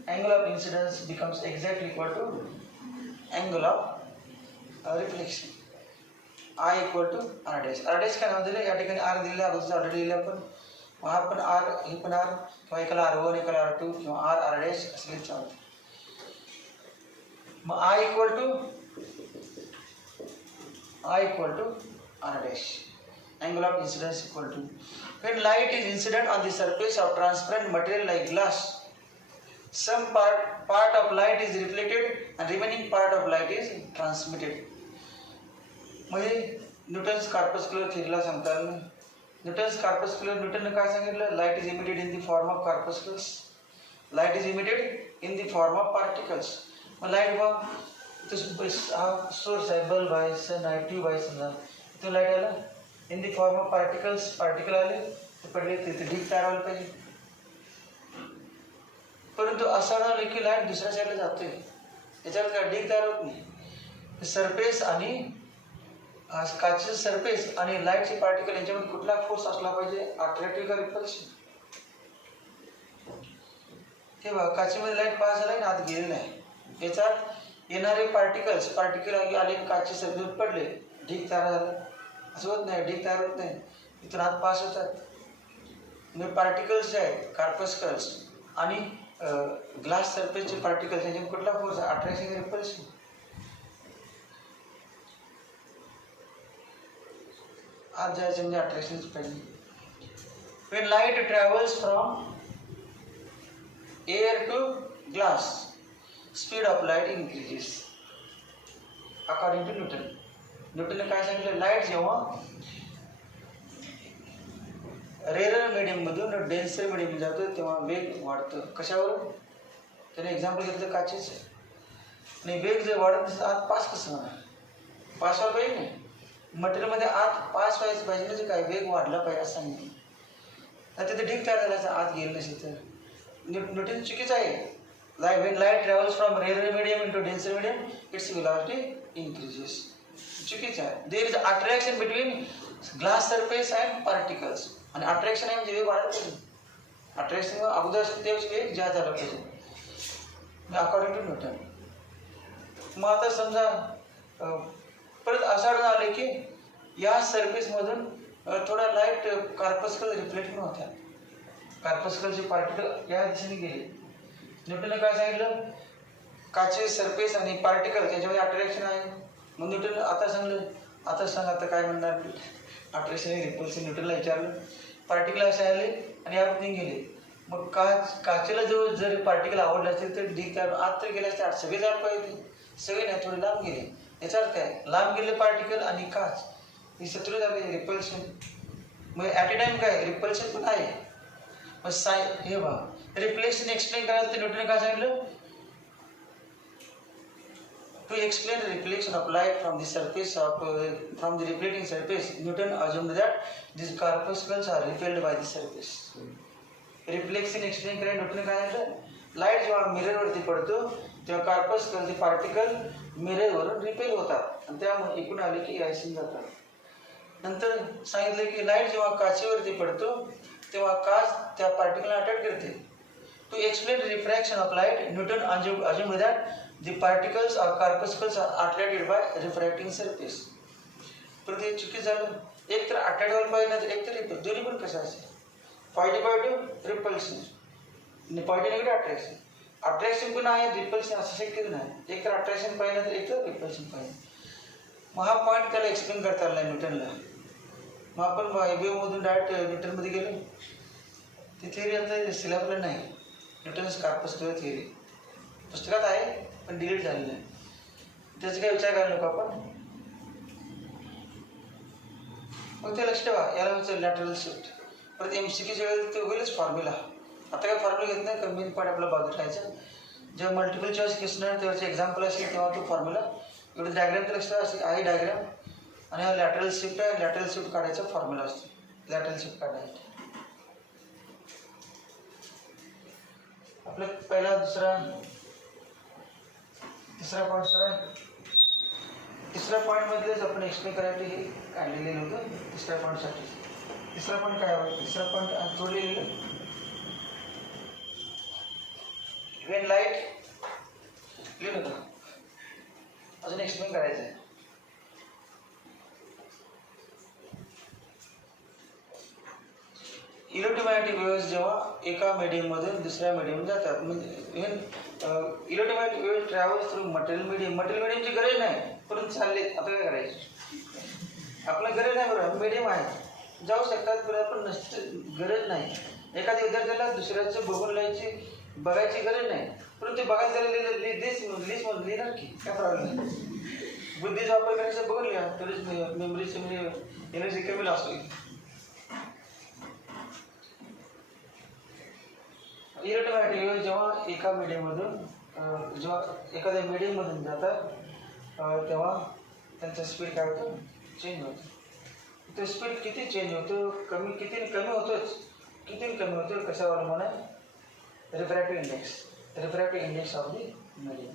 angle of incidence becomes exactly equal to angle of reflection. I equal to R dash. R dash काय नाव दिलं, या ठिकाणी आर दिलेलं अगोदर ऑलरेडी दिलं आपण. हा पण आर, हे पण आर, किंवा एकाला R1 एकाला R2 किंवा आर डॅश असं चालतं. मग I equal to R dash. Angle of incidence equal to, when light is incident on the surface of transparent material like glass, some part of light is reflected and remaining part of light is transmitted. म्हणजे Newton's corpuscular थिअरीला सांगतात ना, न्यूटनने काय सांगितलं, light is emitted in the form of corpuscles, light is emitted in the form of particles. मग light बॉम्ब हा सोर्स आहे, बल्ब आहे, सन आहे, ट्यूब आहे, समजा तो लाईट आला in the form of particles. Particle आले ते पडले, तिथे ढीग तयार व्हायला पाहिजे. परंतु असं नाही की लाईट दुसऱ्या साईडला जातोय, याच्यावर काय ढीग तयार होत नाही. सरफेस आणि काचेचं सरफेस आणि लाईटचे पार्टिकल यांच्यामध्ये कुठला फोर्स असला पाहिजे, अट्रॅक्टिव्ह का रिपल्शन. हे बघा, काचेमध्ये लाईट पास झाला आणि आत गेलेला आहे, याचा येणारे पार्टिकल आले काचेच्या सरफेसवर पडले, ढीग तयार झाला. असं होत नाही, ढीग तयार होत नाही, इथून आत पास होतात. म्हणजे पार्टिकल्स जे आहेत कार्पस्कल्स आणि ग्लास सरफेसचे पार्टिकल्स यांच्यात कुठला फोर्स आहे, अट्रॅक्शन रिपल्शन. आत जायचं म्हणजे अट्रॅक्शनच पाहिजे. when light travels from air to glass, speed of light increases according to Newton. न्यूटनने काय सांगितलं, लाईट जेव्हा रेअर मीडियममधून डेन्सर मीडियम जातो तेव्हा वेग वाढतो. कशावरून, त्याने एक्झाम्पल घेतलं काचेचं. आणि वेग जर वाढत नसेल आत पास कसं होणार? पास व्हायला पाहिजे नाही. मटेरियलमध्ये आत पास व्हायचं पाहिजे म्हणजे काय, वेग वाढला पाहिजे असं सांगितलं. तर तिथे ढीग तयार झाल्याचं आत गेलं नसेल तर न्यूटन चुकीचं आहे. When light travels from rarer medium into denser medium, its velocity increases. चुकीचं आहे. There is attraction between glass surface and particles. आणि अट्रॅक्शन आहे म्हणजे वेग वाढत पाहिजे. अट्रॅक्शन अगोदर तेच वेग जास्त झाला पाहिजे अकॉर्डिंग टू न्यूटन. मग आता समजा परत असं आढळून आले की या सरफेसमधून थोडा लाईट कार्पस्कल रिफ्लेक्ट होत्या. कार्पस्कलचे पार्टिकल या दिशेने गेले. न्यूटनने काय सांगितलं, काचे सरफेस आणि पार्टिकल त्याच्यामध्ये अट्रॅक्शन आहे. मग न्यूटन आता सांग आता काय म्हणणार, अट्रॅक्शन आणि रिपल्शन. न्यूटनला विचारलं, पार्टिकल असे आले आणि यामधून गेले. मग काचेला जर पार्टिकल आवडले असतील तर ढीग त्या आत तर गेले असते, सगळे जायला पाहिजे. सगळे नाही, थोडे लांब गेले. याचा अर्थ काय, लांब गेले पार्टिकल आणि काच हे शत्रू झाले, रिपल्शन. मग ॲट ए टाइम काय रिपल्शन पण आहे. मग हे रिफ्लेक्शन एक्सप्लेन करायचं तर न्यूटन काय सांगितलं, to explain reflection of light from the surface from the reflecting surface Newton assumed that this corpuscles are repelled by the surface. Reflection explain करायला न्यूटन काय सांगितलं, लाईट जेव्हा मिररवरती पडतो तेव्हा कार्पस्कलचे पार्टिकल मिररवरून रिपेल होतात आणि त्यामुळे एकूण आले की आयसिंग जातात. नंतर सांगितलं की लाईट जेव्हा काचेवरती पडतो तेव्हा काच त्या पार्टिकलला अट्रॅक्ट करते. To explain refraction of light Newton assumed that the particles or corpuscles are attracted by refracting surface. पण ते चुकीचं झालं. एक तर अट्रॅक्ट व्हायला पाहिजे नाही तर एक तर रिपल, दोन्ही पण कसं असेल. Positive repulsion, positive attraction. Attraction पण आहे, रिपल्शन असं शक्यच नाही. एक तर अट्रॅक्शन पाहिजे तर एक तर रिपल्शन पाहिजे. मग हा पॉईंट त्याला एक्सप्लेन करता आला नाही न्यूटनला. मग आपण वेव्हमधून डायरेक्ट न्यूटनमध्ये गेलो. ती थिअरी आता सिलेबसला नाही. न्यूटन्स कार्पस्कल थिअरी पुस्तकात आहे पण डिलीट झालेलं आहे. त्याचा काही विचार करायला नको आपण. मग ते लक्ष ठेवा, याला म्हणजे लॅटरल शिफ्ट. परत MCQच्या वेळेस ते होईलच फॉर्म्युला. आता काय फॉर्म्युला घेत नाही, मेन पार्ट आपला बाजू ठेवायचा. जेव्हा मल्टिपल चॉईस क्वेश्चन आहे तेव्हाचे एक्झाम्पल असेल तेव्हा तो फॉर्म्युला एवढं डायग्राम लक्ष ठेवा. असेल आहे डायग्राम आणि हा लॅटरल शिफ्ट आहे. लॅटरल शिफ्ट काढायचा फॉर्म्युला असतो. लॅटरल शिफ्ट काढायचा आपलं पहिला तिसरा पॉईंट. तिसऱ्या पॉईंटमधलेच आपण एक्सप्लेन करायला हे काढलेलं होतं. तिसऱ्या पॉईंटसाठी तिसरा पॉईंट काय होतं, तिसरा पॉईंट जोडलेलं वेन लाईट लिहिलं होतं. अजून एक्सप्लेन करायचं आहे. इलेक्ट्रोमॅग्नेटिक वेव्हज जेव्हा एका मीडियममधून दुसऱ्या मीडियम जातात, म्हणजे electromagnetic wave travels through material मीडियमची गरज नाही परंतु चालले. आता काय करायचं, आपल्याला गरज नाही, बरोबर मीडियम आहे जाऊ शकतात पण आपण गरज नाही. एखाद्या विद्यार्थ्याला दुसऱ्याचं बघायची गरज नाही परंतु बघायला त्याला लिस्ट लिहिणार की काय प्रॉब्लेम नाही. बुद्धीचा वापर करायचा बघून लिहा, तेवढीच मेमरीची म्हणजे एनर्जी कमी असतो. इलेक्ट्रोमॅग्नेटिक वेव्ह जेव्हा एका मीडियममधून एखाद्या मीडियममधून जातात तेव्हा त्यांचा स्पीड काय होतं, चेंज होतं. ते स्पीड किती चेंज होतं, किती कमी होतं कशावर अवलंबून आहे, refractive index of the medium.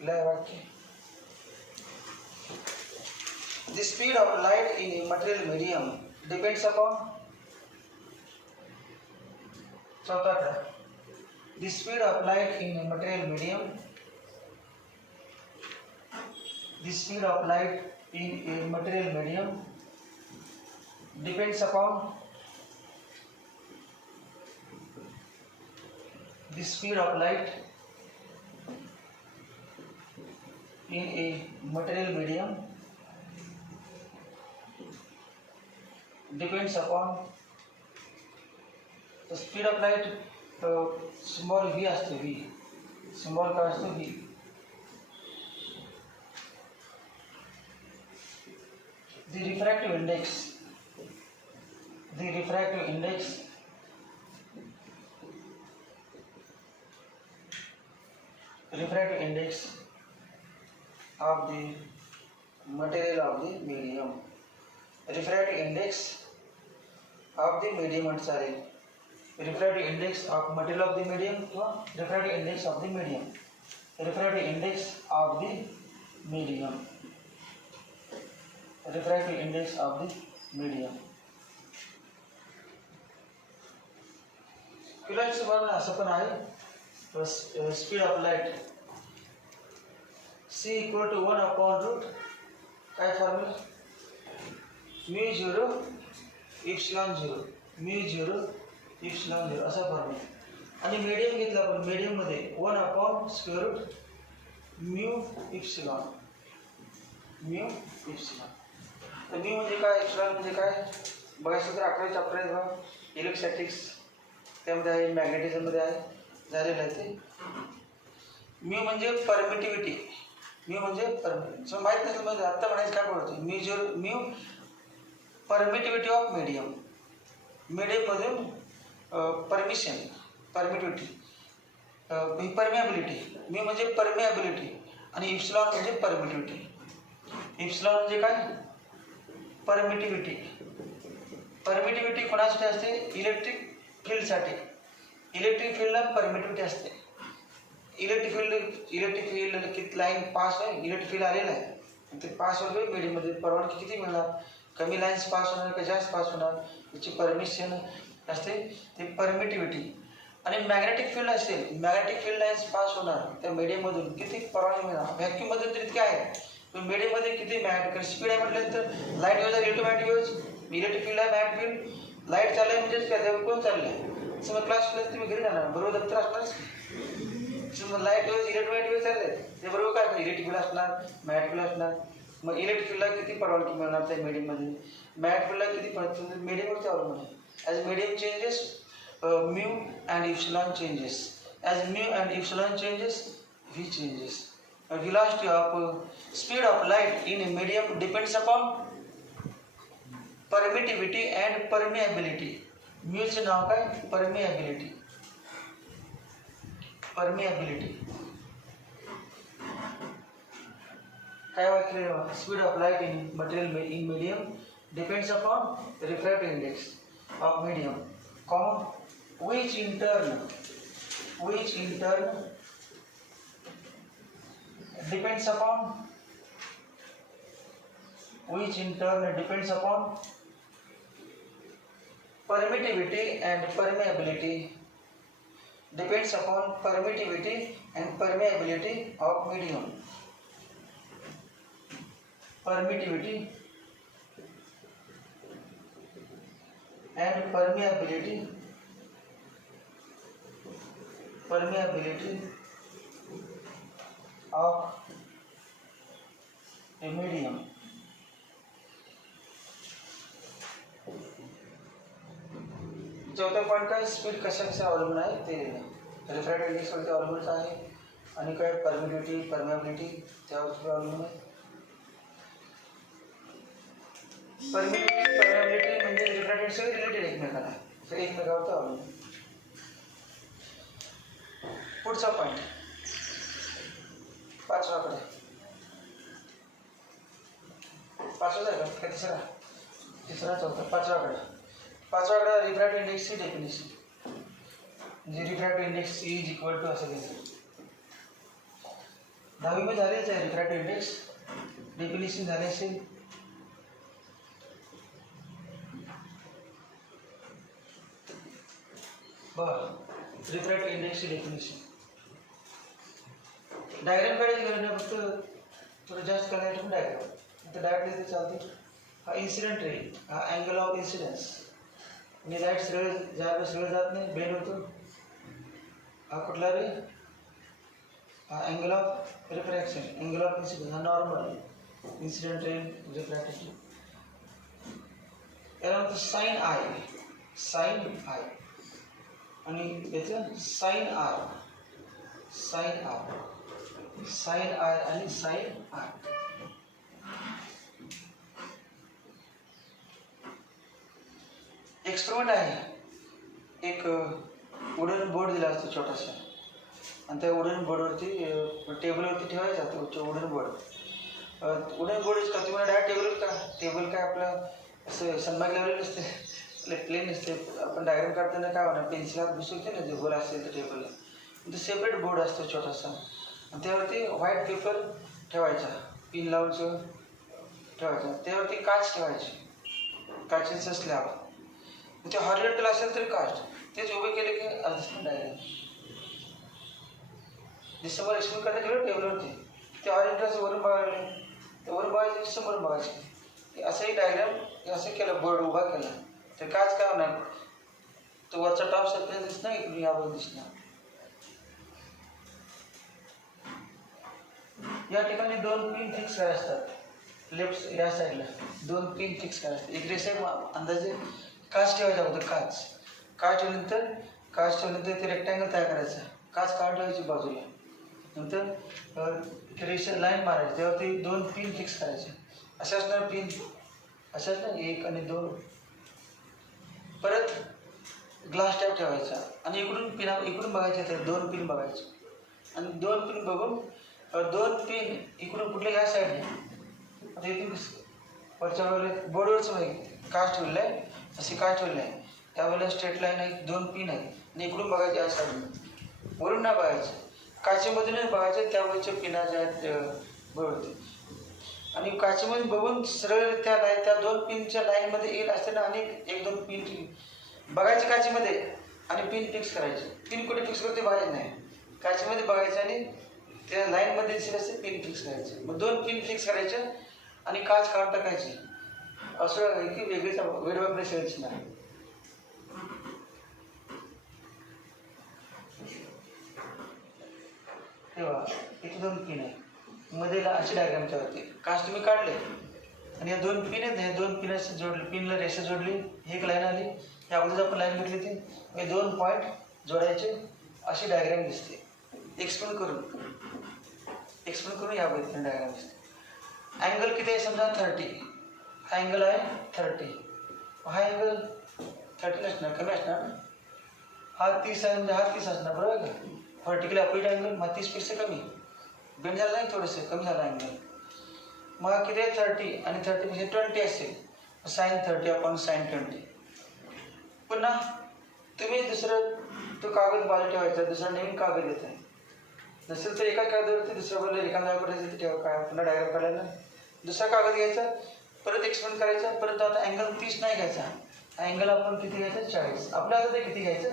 लय वाक्य the speed of light in a material medium depends upon the speed of light in a material medium. The speed of light in a material medium depends upon the speed of light in a material medium depends upon the speed of light. Small V असतो, V small काय असतो, V. The refractive index of the material of the medium. Refractive index of the medium and sorry. Refractive index of material of the medium or refractive index of the medium. Refractive index of the medium. Refractive index of the medium. क्युलॉटचं formula असं पण आहे, speed of light c equal to 1 upon root काय formula mu 0 epsilon 0 mu 0 epsilon 0 असा formula. आणि medium घेतला आपण, मीडियममध्ये 1 upon square root mu epsilon. तर म्यू म्हणजे काय, इप्सिलॉन म्हणजे काय बघायचं तर 11 चॅप्टर आहे बघा, इलेक्ट्रोस्टॅटिक्स त्यामध्ये आहे, मॅग्नेटिझममध्ये आहे, झालेलं आहे ते. म्यू म्हणजे परमिटिव्हिटी, म्यू म्हणजे परमिटिव्हिटी माहीत नसेल म्हणजे आत्ता म्हणायचं काय पडतो. म्यू परमिटिव्हिटी ऑफ मीडियम, मीडियममधून परमिशन, परमिटिव्हिटी, परमिएबिलिटी. म्यू म्हणजे परमिएबिलिटी आणि इप्सिलॉन म्हणजे परमिटिव्हिटी. इप्सिलॉन म्हणजे काय, परमिटिव्हिटी. परमिटिव्हिटी कोणासाठी असते, इलेक्ट्रिक फील्डसाठी. इलेक्ट्रिक फील्डला परमिटिव्हिटी असते. इलेक्ट्रिक फील्ड किती लाईन पास आहे, इलेक्ट्रिक फील्ड आलेलं आहे ते पास होईल मीडियममध्ये, परवानगी किती मिळणार, कमी लाईन्स पास होणार का जास्त पास होणार, त्याची परमिशन असते ते परमिटिव्हिटी. आणि मॅग्नेटिक फील्ड असेल, मॅग्नेटिक फील्ड लाईन्स पास होणार त्या मीडियममधून किती परवानगी मिळणार. व्हॅक्यूममधून तर इतके आहे, पण मीडियममध्ये किती मॅग्नेटिक स्पीड आहे म्हटलं तर light wave electromagnetic wave. Electric field आहे, मॅग्नेटिक फील्ड, लाईट चाललंय म्हणजेच काय कोण चाललंय. समजा क्लास केलं तुम्ही घरी जाणार, बरोबर दप्तर असणारच. समजा लाईट वेव्ह इलेक्ट्रोमॅग्नेटिक वेव्ह चालले ते बरोबर काय, इलेक्ट्रिक फील्ड असणार, मॅग्नेटिक फील्ड असणार. मग इलेक्ट्रिक फील्डला किती परवानगी मिळणार त्या मीडियममध्ये, मॅग्नेटिक फील्डला किती, मीडियमवरती अवलंबून आहे. As medium changes mu and epsilon changes. As mu and epsilon changes V changes. Velocity of speed of light in a medium depends upon permittivity and permeability. Mu चे नाव काय, परमिएबिलिटी. परमिएबिलिटी काय वाटलं, speed of light in material in medium depends upon refractive index of medium, common which in turn depends upon permittivity and permeability. Depends upon permittivity and permeability of medium. Permittivity and permeability of a medium. चौथा point काय, speed कशा अवलंबून आहे ते refractive इंडेक्सवरती अवलंबून आहे. आणि काय परमिटिव्हिटी, परमिएबिलिटी त्यावरती अवलंबून आहे. परमिटिव्हिटी, परमिएबिलिटी म्हणजे रिफ्रॅक्टिव्ह सगळे रिलेटेड एकमेकांना, सगळे एकमेकावरती अवलंबून. पुढचा पॉईंट पाचवाकडे, पाचवाच आहे का तिसरा चौथा, पाचवाकडे रिफ्रॅक्टिव्ह इंडेक्सची डेफिनेशन. म्हणजे refractive index is equal to असं घेतलं. 10वी मध्ये झालेच आहे रिफ्रॅक्टिव्ह इंडेक्स, डेफिनेशन झाले असेल. बरं, रिफ्रॅक्टिव्ह इंडेक्सची डेफिनेशन डायग्राम काढायची गरज नाही, फक्त थोडं जास्त करायचं पण डायग्राम तर डायरेक्ट इथे चालते. हा इन्सिडेंट रे, हा अँगल ऑफ इन्सिडन्स, म्हणजे लाईट सरळ जात नाही, बेंड होतो. हा कुठला रे, हा angle of refraction, angle of incidence, हा नॉर्मल इन्सिडेंट रे रिफ्रॅक्टिव्ह. याला म्हणतो साइन आय आणि याचं साइन आर आणि साइन आर. एक्सपेरिमेंट आहे, एक वुडन बोर्ड दिला असतो छोटासा आणि त्या वुडन बोर्डवरती टेबलवरती ठेवायचा तो वुडन बोर्ड. वुडन बोर्ड का तुम्हाला डायरेक्ट टेबल काय आपलं असं सन्माग लावलेलं नसते, प्लेन नसते. आपण डायग्राम काढताना काय होणार, पेन्सिल हात बसवते ना, जे गोल असेल तर टेबलला तो सेपरेट बोर्ड असतो छोटासा, आणि त्यावरती व्हाईट पेपर ठेवायचा, पिन लावून ठेवायचा, त्यावरती काच ठेवायची, काचेचं स्लॅब. ते हॉरिझॉन्टल असेल तर काच, तेच उभे केले की अर्धस्पंद डायग्राम. जे समोर एक्सप्लेन करता गेलं टेबलवरती, ते हॉरिझॉन्टल वरून बघायला, वरून बघायचं समोर बघायचं. असंही डायग्राम असं केलं, बोर्ड उभा केला तर काच काय होणार, तो वरचा टॉप सरफेस दिसणार, इकडून यावर दिसणार. या ठिकाणी 2 पिन फिक्स करायला असतात. लेफ्ट या साईडला 2 पिन फिक्स करायला असतात. इकडे साईड अंदाजे काच ठेवायचा होतं, काच ठेवल्यानंतर ते रेक्टँगल तयार करायचं, काच काढून ठेवायची बाजूला. नंतर रेषा लाईन मारायची, त्यावरती 2 पिन फिक्स करायचे. असे असणार पिन, असे असणार 1 आणि 2. परत ग्लास टॅप ठेवायचा आणि इकडून बघायचे, तर 2 पिन बघायचे आणि 2 पिन बघून 2 पिन इकडून कुठल्या ह्या साईडने, आता इथून वरच्या वेळेला बोर्डवरच माहिती काच ठेवलं आहे, अशी काच ठेवलं आहे, त्यावेळेला स्ट्रेट लाईन आहे, 2 पिन आहेत आणि इकडून बघायचे या साईडने, वरून नाही बघायचं, काचेमधूनच बघायचं, त्यावेळेच्या पिना ज्या आहेत बोर्डवरती. आणि काचेमध्ये बघून सरळ त्या 2 पिनच्या लाईनमध्ये येईल असते ना, आणि 1-2 पिन बघायचे काचेमध्ये आणि पिन फिक्स करायचे. पिन कुठे फिक्स करते बाहेर नाही, काचेमध्ये बघायचं आणि त्या लाईनमध्ये दिसेल असे पिन फिक्स करायचे. मग 2 पिन फिक्स करायचे आणि काच काढून टाकायची. असं आहे की वेगळीच वेगवेगळ्या प्रेशर दिसणार. तेव्हा इथे 2 पिन आहे, मध्ये अशी डायग्रामच्या वरती काच तुम्ही काढले आणि या 2 पिन आहेत, या 2 पिनाशी जोडली, पिनला रेषा जोडली, एक लाईन आली, या अगोदर आपण लाईन घेतली ती, हे 2 पॉईंट जोडायचे, अशी डायग्राम दिसते. एक्सप्लेन करून या पद्धतीने डायग्राम दिसते. अँगल किती आहे समजा 30, हा अँगल आहे 30, हा अँगल 30 असणार, कमी असणार, हा 30 आहे म्हणजे हा 30 असणार, बरोबर का. व्हर्टिकली अपोजिट अँगल, मग 30पेक्षा कमी, बेंड झाला नाही, थोडंसं कमी झाला अँगल. मग किती आहे 30 आणि 30 म्हणजे 20 असेल, sin 30 अपॉन sin 20. पुन्हा तुम्ही दुसरं तो कागद बाजू ठेवायचा, दुसरा नवीन कागद येत आहे, नसेल तर एका कागदावरती दुसऱ्या बाजूला रिकाम्या करायचं, ठेवा काय पुन्हा डायग्राम काढायला दुसरा कागद घ्यायचा, परत एक्सपेंड करायचा. परत आता अँगल 30 नाही घ्यायचा, अँगल आपण किती घ्यायचा 40, आपल्या हातात किती घ्यायचं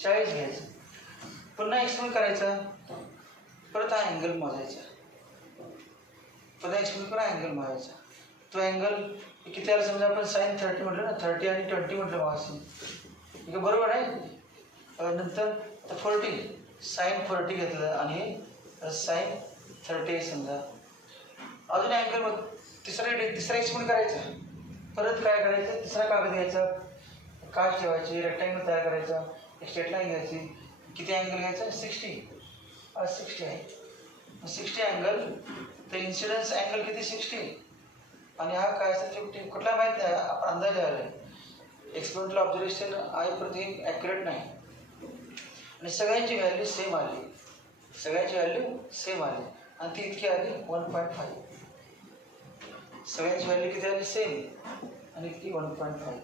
40 घ्यायचं. पुन्हा एक्सपेंड करायचा, परत हा अँगल मोजायचा, पुन्हा एक्सपेंड करून अँगल मोजायचा. तो अँगल किती आला समजा आपण sin 30 म्हटलं ना, 30 आणि 20 म्हटलं मागाशी, ठीक आहे बरोबर आहे. नंतर 40 sin 40 घेतलं आणि sin 30 समजा. अजून अँगल मग तिसरा एक्सपेंड करायचा, परत काय करायचं, तिसरा कागद घ्यायचा, काच ठेवायची, रेक्टँगल तयार करायचा, एक स्ट्रेट लाईन घ्यायची, किती अँगल घ्यायचा 60, 60 आहे, 60 अँगल. तर इन्सिडन्स अँगल किती 60 आणि हा काय असेल 50, कुठला माहीत नाही, आपण अंदाज आला. एक्सपेरिमेंटल ऑब्झर्वेशन आहे पण ते ॲक्युरेट नाही. आणि सगळ्यांची व्हॅल्यू सेम आली, आणि ती इतकी आली 1.5. सगळ्यांची व्हॅल्यू किती आली सेम आणि इतकी 1.5.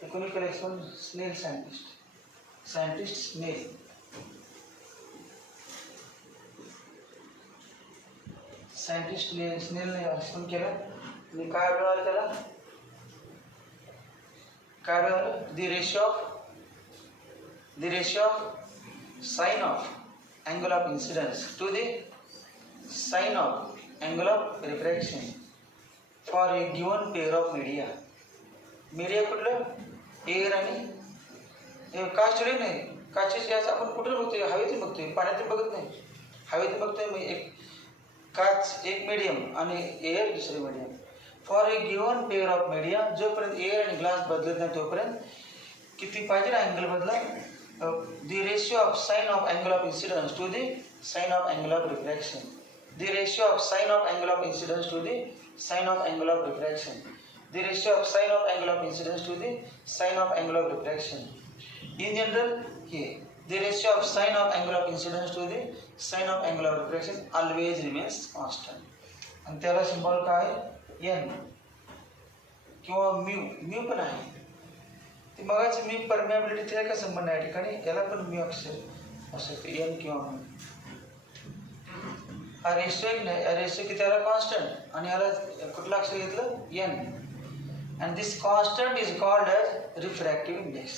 ते कोणी केलं एक्सपेरिमेंट, स्नेल सायंटिस्ट स्नेल. स्नेलने एक्सपेरिमेंट केलं आणि काय आढळलं त्याला, काय आढळलं, the ratio of sine of angle of incidence to the sine of angle of refraction for a given pair of media. Media कुठलं, एअर आणि काच नाही, काचेची गॅस आपण कुठं बघतोय, हवेतून बघतोय, पाण्यातून बघत नाही, हवेतून बघतोय. एक काच एक मीडियम आणि एअर दुसरे medium. For a given pair of media, जोपर्यंत एअर आणि ग्लास बदलत नाही तोपर्यंत किती पाहिजे अँगल बदला, the ratio of sine of angle of incidence to the sine of angle of refraction. The ratio of sine of angle of incidence to the sine of angle of refraction. The ratio of sine of angle of incidence to the sine of angle of refraction. In general, here the ratio of sine of angle of incidence to the sine of angle of refraction always remains constant. आणि त्याला symbol काय N किंवा mu पण आहे. ते बघायचं mu permeability काय संबंध आहे या ठिकाणी, याला पण म्यू अक्षर असं एन किंवा म्यू. हा रेशो एक नाही, रेशो की त्याला कॉन्स्टंट आणि याला कुठलं अक्षर घेतलं N. And this constant is called as refractive index.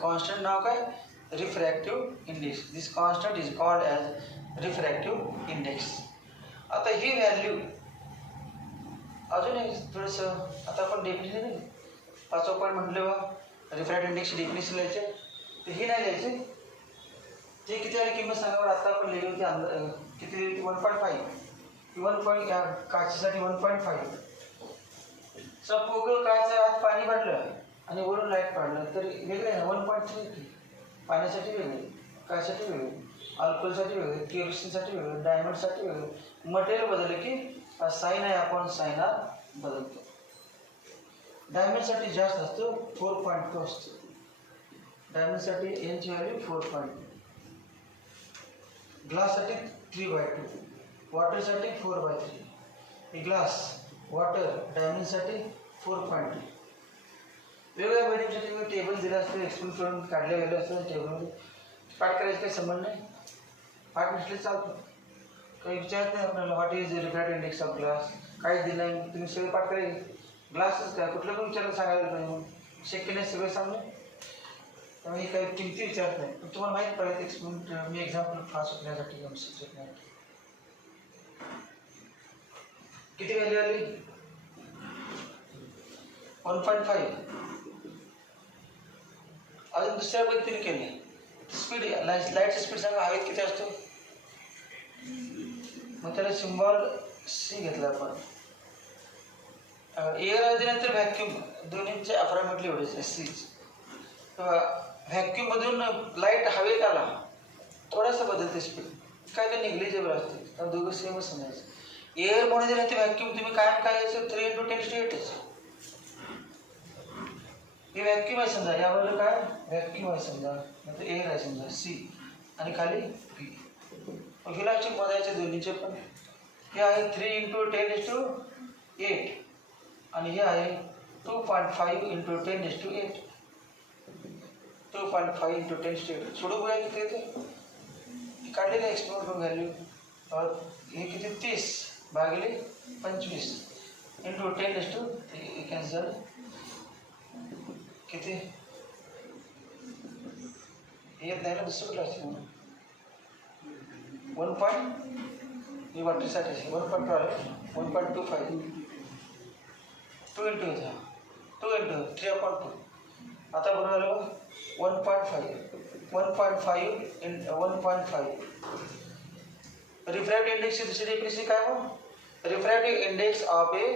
Constant नाव काय refractive index. This constant is called as refractive index. आता ही व्हॅल्यू अजून एक थोडंसं आता आपण डेफिनेशन नाही 5 पॉईंट म्हटलं बा रिफ्रॅक्टिव्ह इंडेक्सची डेफिनेशन लिहायचे, तर ही नाही लिहायचे. ते किती आली किंमत सांगा बरं. आता आपण लिहिली होती किती 1.5 1 या काचेसाठी 1.5. सपोज काचेच्या आत पाणी पडलं आणि वरून लाईट पडलं तर वेगळे आहे 1.3. पाण्यासाठी वेगळे, काचेसाठी वेगळे, अल्कोहोलसाठी वेगळे, केरोसिनसाठी वेगळे, डायमंडसाठी वेगळे. मटेरियल बदललं की साईन आहे आपण साईनार बदलतो. डायमंडसाठी जास्त असतो 4.2 असतो. डायमंडसाठी एनची व्हॅल्यू 4.2. ग्लाससाठी 3/2, वॉटरसाठी 4/3. हे ग्लास वॉटर डायमंडसाठी 4.2. वेगवेगळ्या मीडियमसाठी मी टेबल दिलं असतं, एक्सप्लेन करून काढलं गेलं असतं टेबलमध्ये. पाठ करायचं काही संबंध नाही, पाठ नसले चालतं. काही विचारत नाही आपल्याला what is refractive index of glass, काहीच दिलं नाही, तुम्ही सगळं पाठ करायचं. ग्लासच काय कुठलं पण विचारायला सांगायला पाहिजे, मग शक्य नाही सगळं सांगलं. त्यामुळे काही किमती विचारत नाही. पण तुम्हाला माहीत पडेल एक्सप्लेन, मी एक्झाम्पल फास्ट होण्यासाठी किती व्हॅल्यू आली 1.5. अजून दुसऱ्या पद्धतीने केले. स्पीड लाईटची स्पीड सांगा हवेत किती असतो, मग त्याला सिम्बॉल सी घेतला आपण. एअर आणि नंतर व्हॅक्यूम दोन्हीचे अप्रॉक्सिमेटली एवढेच आहे सीच. व्हॅक्यूम मधून लाईट हवेत आला थोडासा बदलते स्पीड, काय ते निग्लिजेबल असते, तर दोघं सेमच समजायचं. एअर म्हणून जर व्हॅक्यूम तुम्ही कायम काय यायचं 3 × 10⁸. हे व्हॅक्यूम आहे समजा, यावर काय व्हॅक्यूम आहे समजा, नंतर एअर आहे समजा सी आणि खाली व्ही. हिलाचे मोजायचे दोन्हीचे पण. हे आहे 3 × 10⁸ आणि हे आहे 2.5 × 10⁸. 2.5 × 10⁸. सोडू बघा किती येते, काढलेलं एक्सप्लोर करून व्हॅल्यू. हे किती 30/25 × 10⁻, कॅन्सल किती येत नाही ना, दुसरं कुठलं असते म्हणून 1. वॉटरसाठी 1.12 1.25 2 × 3/2. आता बरोबर आलं 1.5 1.5. रिफ्रॅक्टिव्ह इंडेक्सची दुसरी डेफिनेशन काय मग, refractive index of a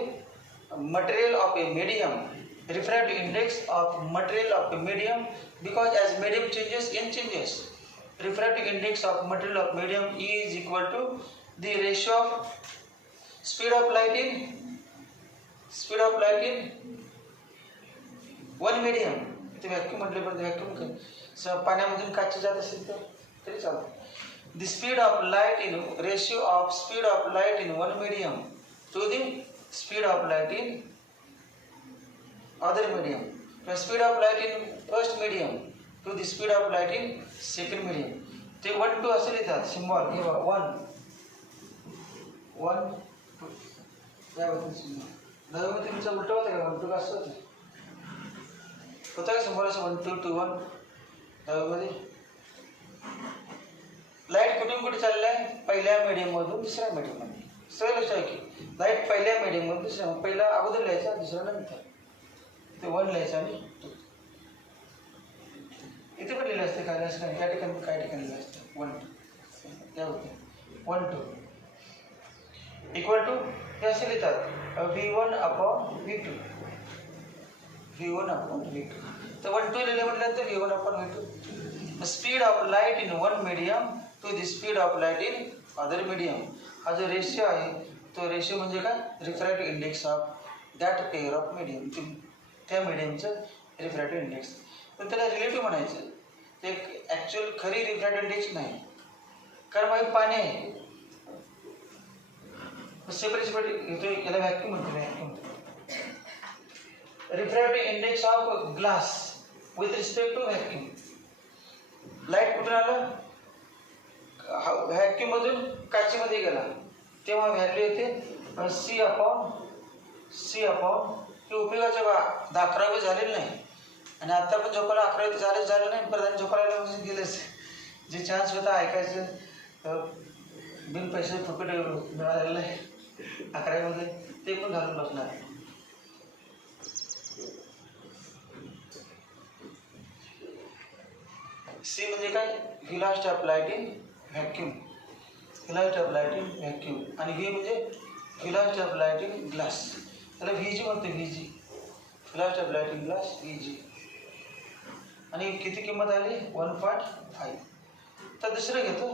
material of a medium. Refractive index of material of a medium, because as medium changes, refractive index of material of medium is equal to the ratio of speed of light in one medium. ते vacuum म्हटले पण vacuum पाण्यामधून काच जात असेल तर तरी चालतं. The speed of light in ratio of speed of light in one medium to the speed of light in other medium. The speed of light in first medium to the speed of light in second medium. ते 1 2 असे लिहितात symbol. हे बघा 1 2 यावरून symbol. दहावीमध्ये तुमचं उलटं होतं का 1 2 असं होतं का सिम्बॉल असं 1 2 2 1 दहावीमध्ये. लाईट कुठून कुठे चाललं आहे, पहिल्या मीडियममधून दुसऱ्या मीडियममध्ये. सगळं लक्षात आहे की लाईट पहिल्या मीडियममधून दुसऱ्या, पहिला अगोदर लिहायचा दुसऱ्या नंतर. ते 1 लिहायचं आणि 2 इथे पण लिहिलं असते काय असं या ठिकाणी काय ठिकाणी लिहिलं असतं 1 2 त्या होते 1 2 इक्वल टू हे असे लिहितात V1/V2 V1/V2. तर 1 2 लिहिले म्हटल्यानंतर V1/V2. Speed of light in one medium to the speed of light in other medium. हा जो रेशिओ आहे तो रेशिओ म्हणजे काय, refractive index of that pair of medium. त्या मीडियमचं रिफ्रॅक्टिव्ह इंडेक्स. पण त्याला रिलेटिव्ह म्हणायचं, ते ॲक्च्युअल खरी रिफ्रॅक्टिव्ह इंडेक्स नाही. कारण मग पाणी आहे, सेपरेट सेपरेट इथे याला व्हॅक्यूम म्हणते. Vacuum refractive index of glass with respect to vacuum. Light कुठून आलं? व्हॅक्यूम मधून काचेमध्ये गेला तेव्हा व्हॅल्यू येते सी अपॉन हे उपयोगाच्या 11वी झालेलं नाही आणि आता पण झोपायला 11वी झालं नाही. परत झोपायला गेलेच. जे चान्स होता ऐकायचं बिन पैसे फुकट मिळालेलं आहे 11वीमध्ये ते पण घालून बसणार. सी म्हणजे काय? Velocity of light in vacuum. Velocity of light in vacuum. आणि व्ही म्हणजे velocity of light in glass. त्याला व्हीजी म्हणते. VJ velocity of light in glass VJ. आणि किती किंमत आली? 1.5. तर दुसरं घेतो.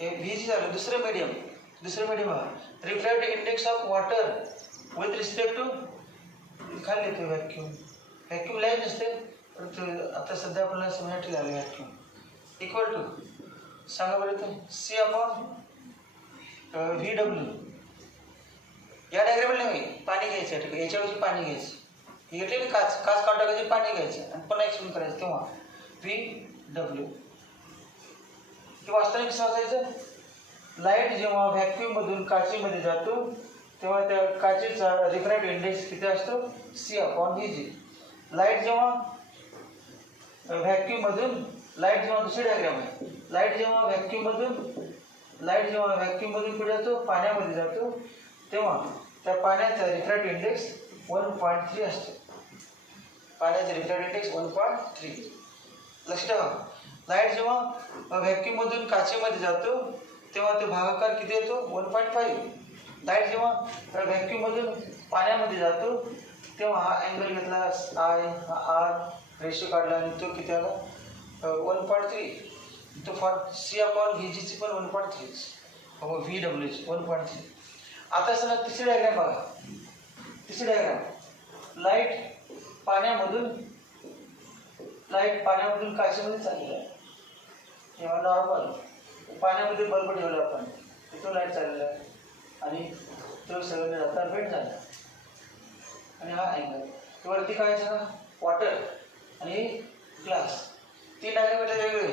व्हीजी झालं. दुसरं medium refractive index of water with respect to खाली येतो व्हॅक्यूम. व्हॅक्यूम लाईट नसते आता सध्या आपल्याला समजण्यासाठी झालं. व्हॅक्यूम इक्वल टू सांगा बरं तर सी अपॉन व्ही डब्ल्यू. या डायग्रामला नाही पाणी घ्यायचं आहे. याच्यावरची पाणी घ्यायचं. हे घेतले काच काढून टाकायची पाणी घ्यायचं आणि पुन्हा एक्सप्लेन करायचं तेव्हा व्ही डब्ल्यू. ते वास्तविक कसं असायचं? लाईट जेव्हा व्हॅक्यूममधून काचेमध्ये जातो तेव्हा त्या काचेचा रिफ्रॅक्टिव्ह इंडेक्स किती असतो? सी अपॉन व्ही जी. लाईट जेव्हा व्हॅक्यूममधून दुसरी डायग्राम आहे. लाईट जेव्हा व्हॅक्यूममधून पुढे जातो पाण्यामध्ये जातो तेव्हा त्या पाण्याचा रिफ्रॅक्टिव्ह इंडेक्स 1.3 असतो. पाण्याचा रिफ्रॅक्टिव्ह इंडेक्स 1.3. लक्षात ठेवा. लाईट जेव्हा व्हॅक्यूममधून काचेमध्ये जातो तेव्हा ते भागाकार किती येतो? 1.5. लाईट जेव्हा व्हॅक्यूममधून पाण्यामध्ये जातो तेव्हा हा अँगल घेतला आय, आर रेशो काढला आणि तो किती आला? 1.3. तो फॉर सी अपॉन व्ही जीची पण 1.3 व्ही डब्ल्यूची 1.3. आता समजा तिसरी डायग्राम बघा. तिसरी डायग्राम लाईट पाण्यामधून काचेमध्ये चाललेला आहे. तेव्हा नॉर्मल पाण्यामध्ये बल्ब ठेवला आपण तो लाईट चाललेला आहे आणि तो सगळं जाता भेट झाला आणि हा अँगल. वरती काय सांगा? वॉटर आणि ग्लास. 3 डायग्राम वेगळे.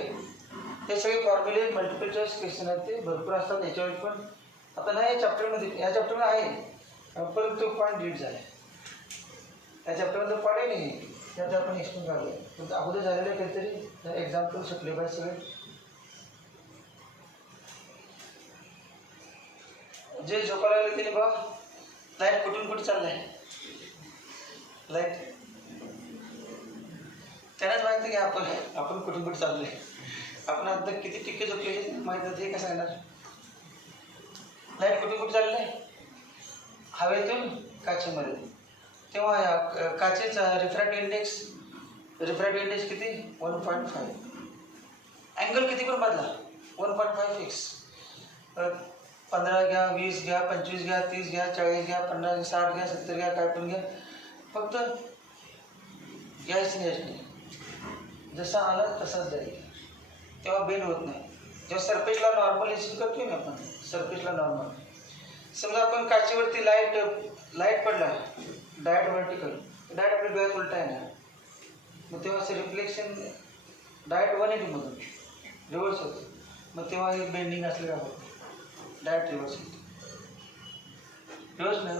हे सगळे फॉर्म्युले मल्टिपल चॉईस क्वेश्चन आहेत. ते भरपूर असतात. याच्यावर पण आता नाही या चॅप्टरमध्ये आहे परंतु पॉईंट डिलीट झाला. या चॅप्टरमध्ये पॉईंट नाही त्यात आपण एक्सप्लेन काढूया. पण अगोदर झालेले काहीतरी एक्झाम्पल शिकले पाहिजे सगळे. जे झोपायला लागले त्याने बघा लाईट कुठून कुठे चाललाय. लाईट त्यांनाच माहिती की आपण कुठून कुठे चाललोय. आपण आता किती टक्के झोपले माहिती आहे हे कसं सांगणार? लाईट कुठून कुठे चाललंय? हवेतून काचेमध्ये. तेव्हा या काचेचा रिफ्रॅक्टिव्ह इंडेक्स किती? 1.5. अँगल किती पण बदला 1.5 फिक्स. 15 घ्या, 20 घ्या, 25 घ्या, 30 घ्या, 40 घ्या, 50 60 घ्या, 70 घ्या, काय पण घ्या. फक्त घ्यायचं नाही. जसा आला तसाच जाईल. तेव्हा बेंड होत नाही. जेव्हा सरफेसला नॉर्मल एसिड करतोय ना आपण सरफेसला नॉर्मल. समजा आपण काचेवरती लाईट पडला डायरेक्ट व्हर्टिकल. डायरेक्ट आपल्या डोळ्यात उलटा आहे ना मग तेव्हा असं रिफ्लेक्शन डायरेक्ट 180 मधून रिव्हर्स होतं. मग तेव्हा हे बेंडिंग असलेलं होतं. डायरेक्ट रिव्हर्स होतं.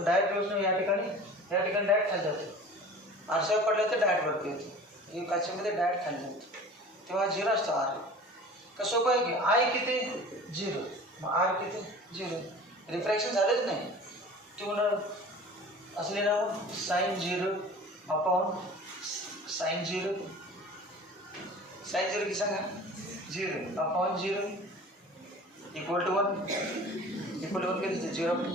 डायरेक्ट रिव्हर्स नाही. या ठिकाणी डायरेक्ट खाली जातं. आरशावर पडलं तर डायरेक्ट वरती येतं. हे काचेमध्ये डायरेक्ट खाली जातं. तेव्हा 0 असतं. आर कसं सोपं आहे की आय किती? 0. मग आर किती? 0. रिफ्रॅक्शन झालंच नाही. ट्यूनर असले ना साइन 0 अपॉन साइन 0 किती सांगा? 0 अपॉन 0 इक्वल टू 1 किती? 0 अपॉन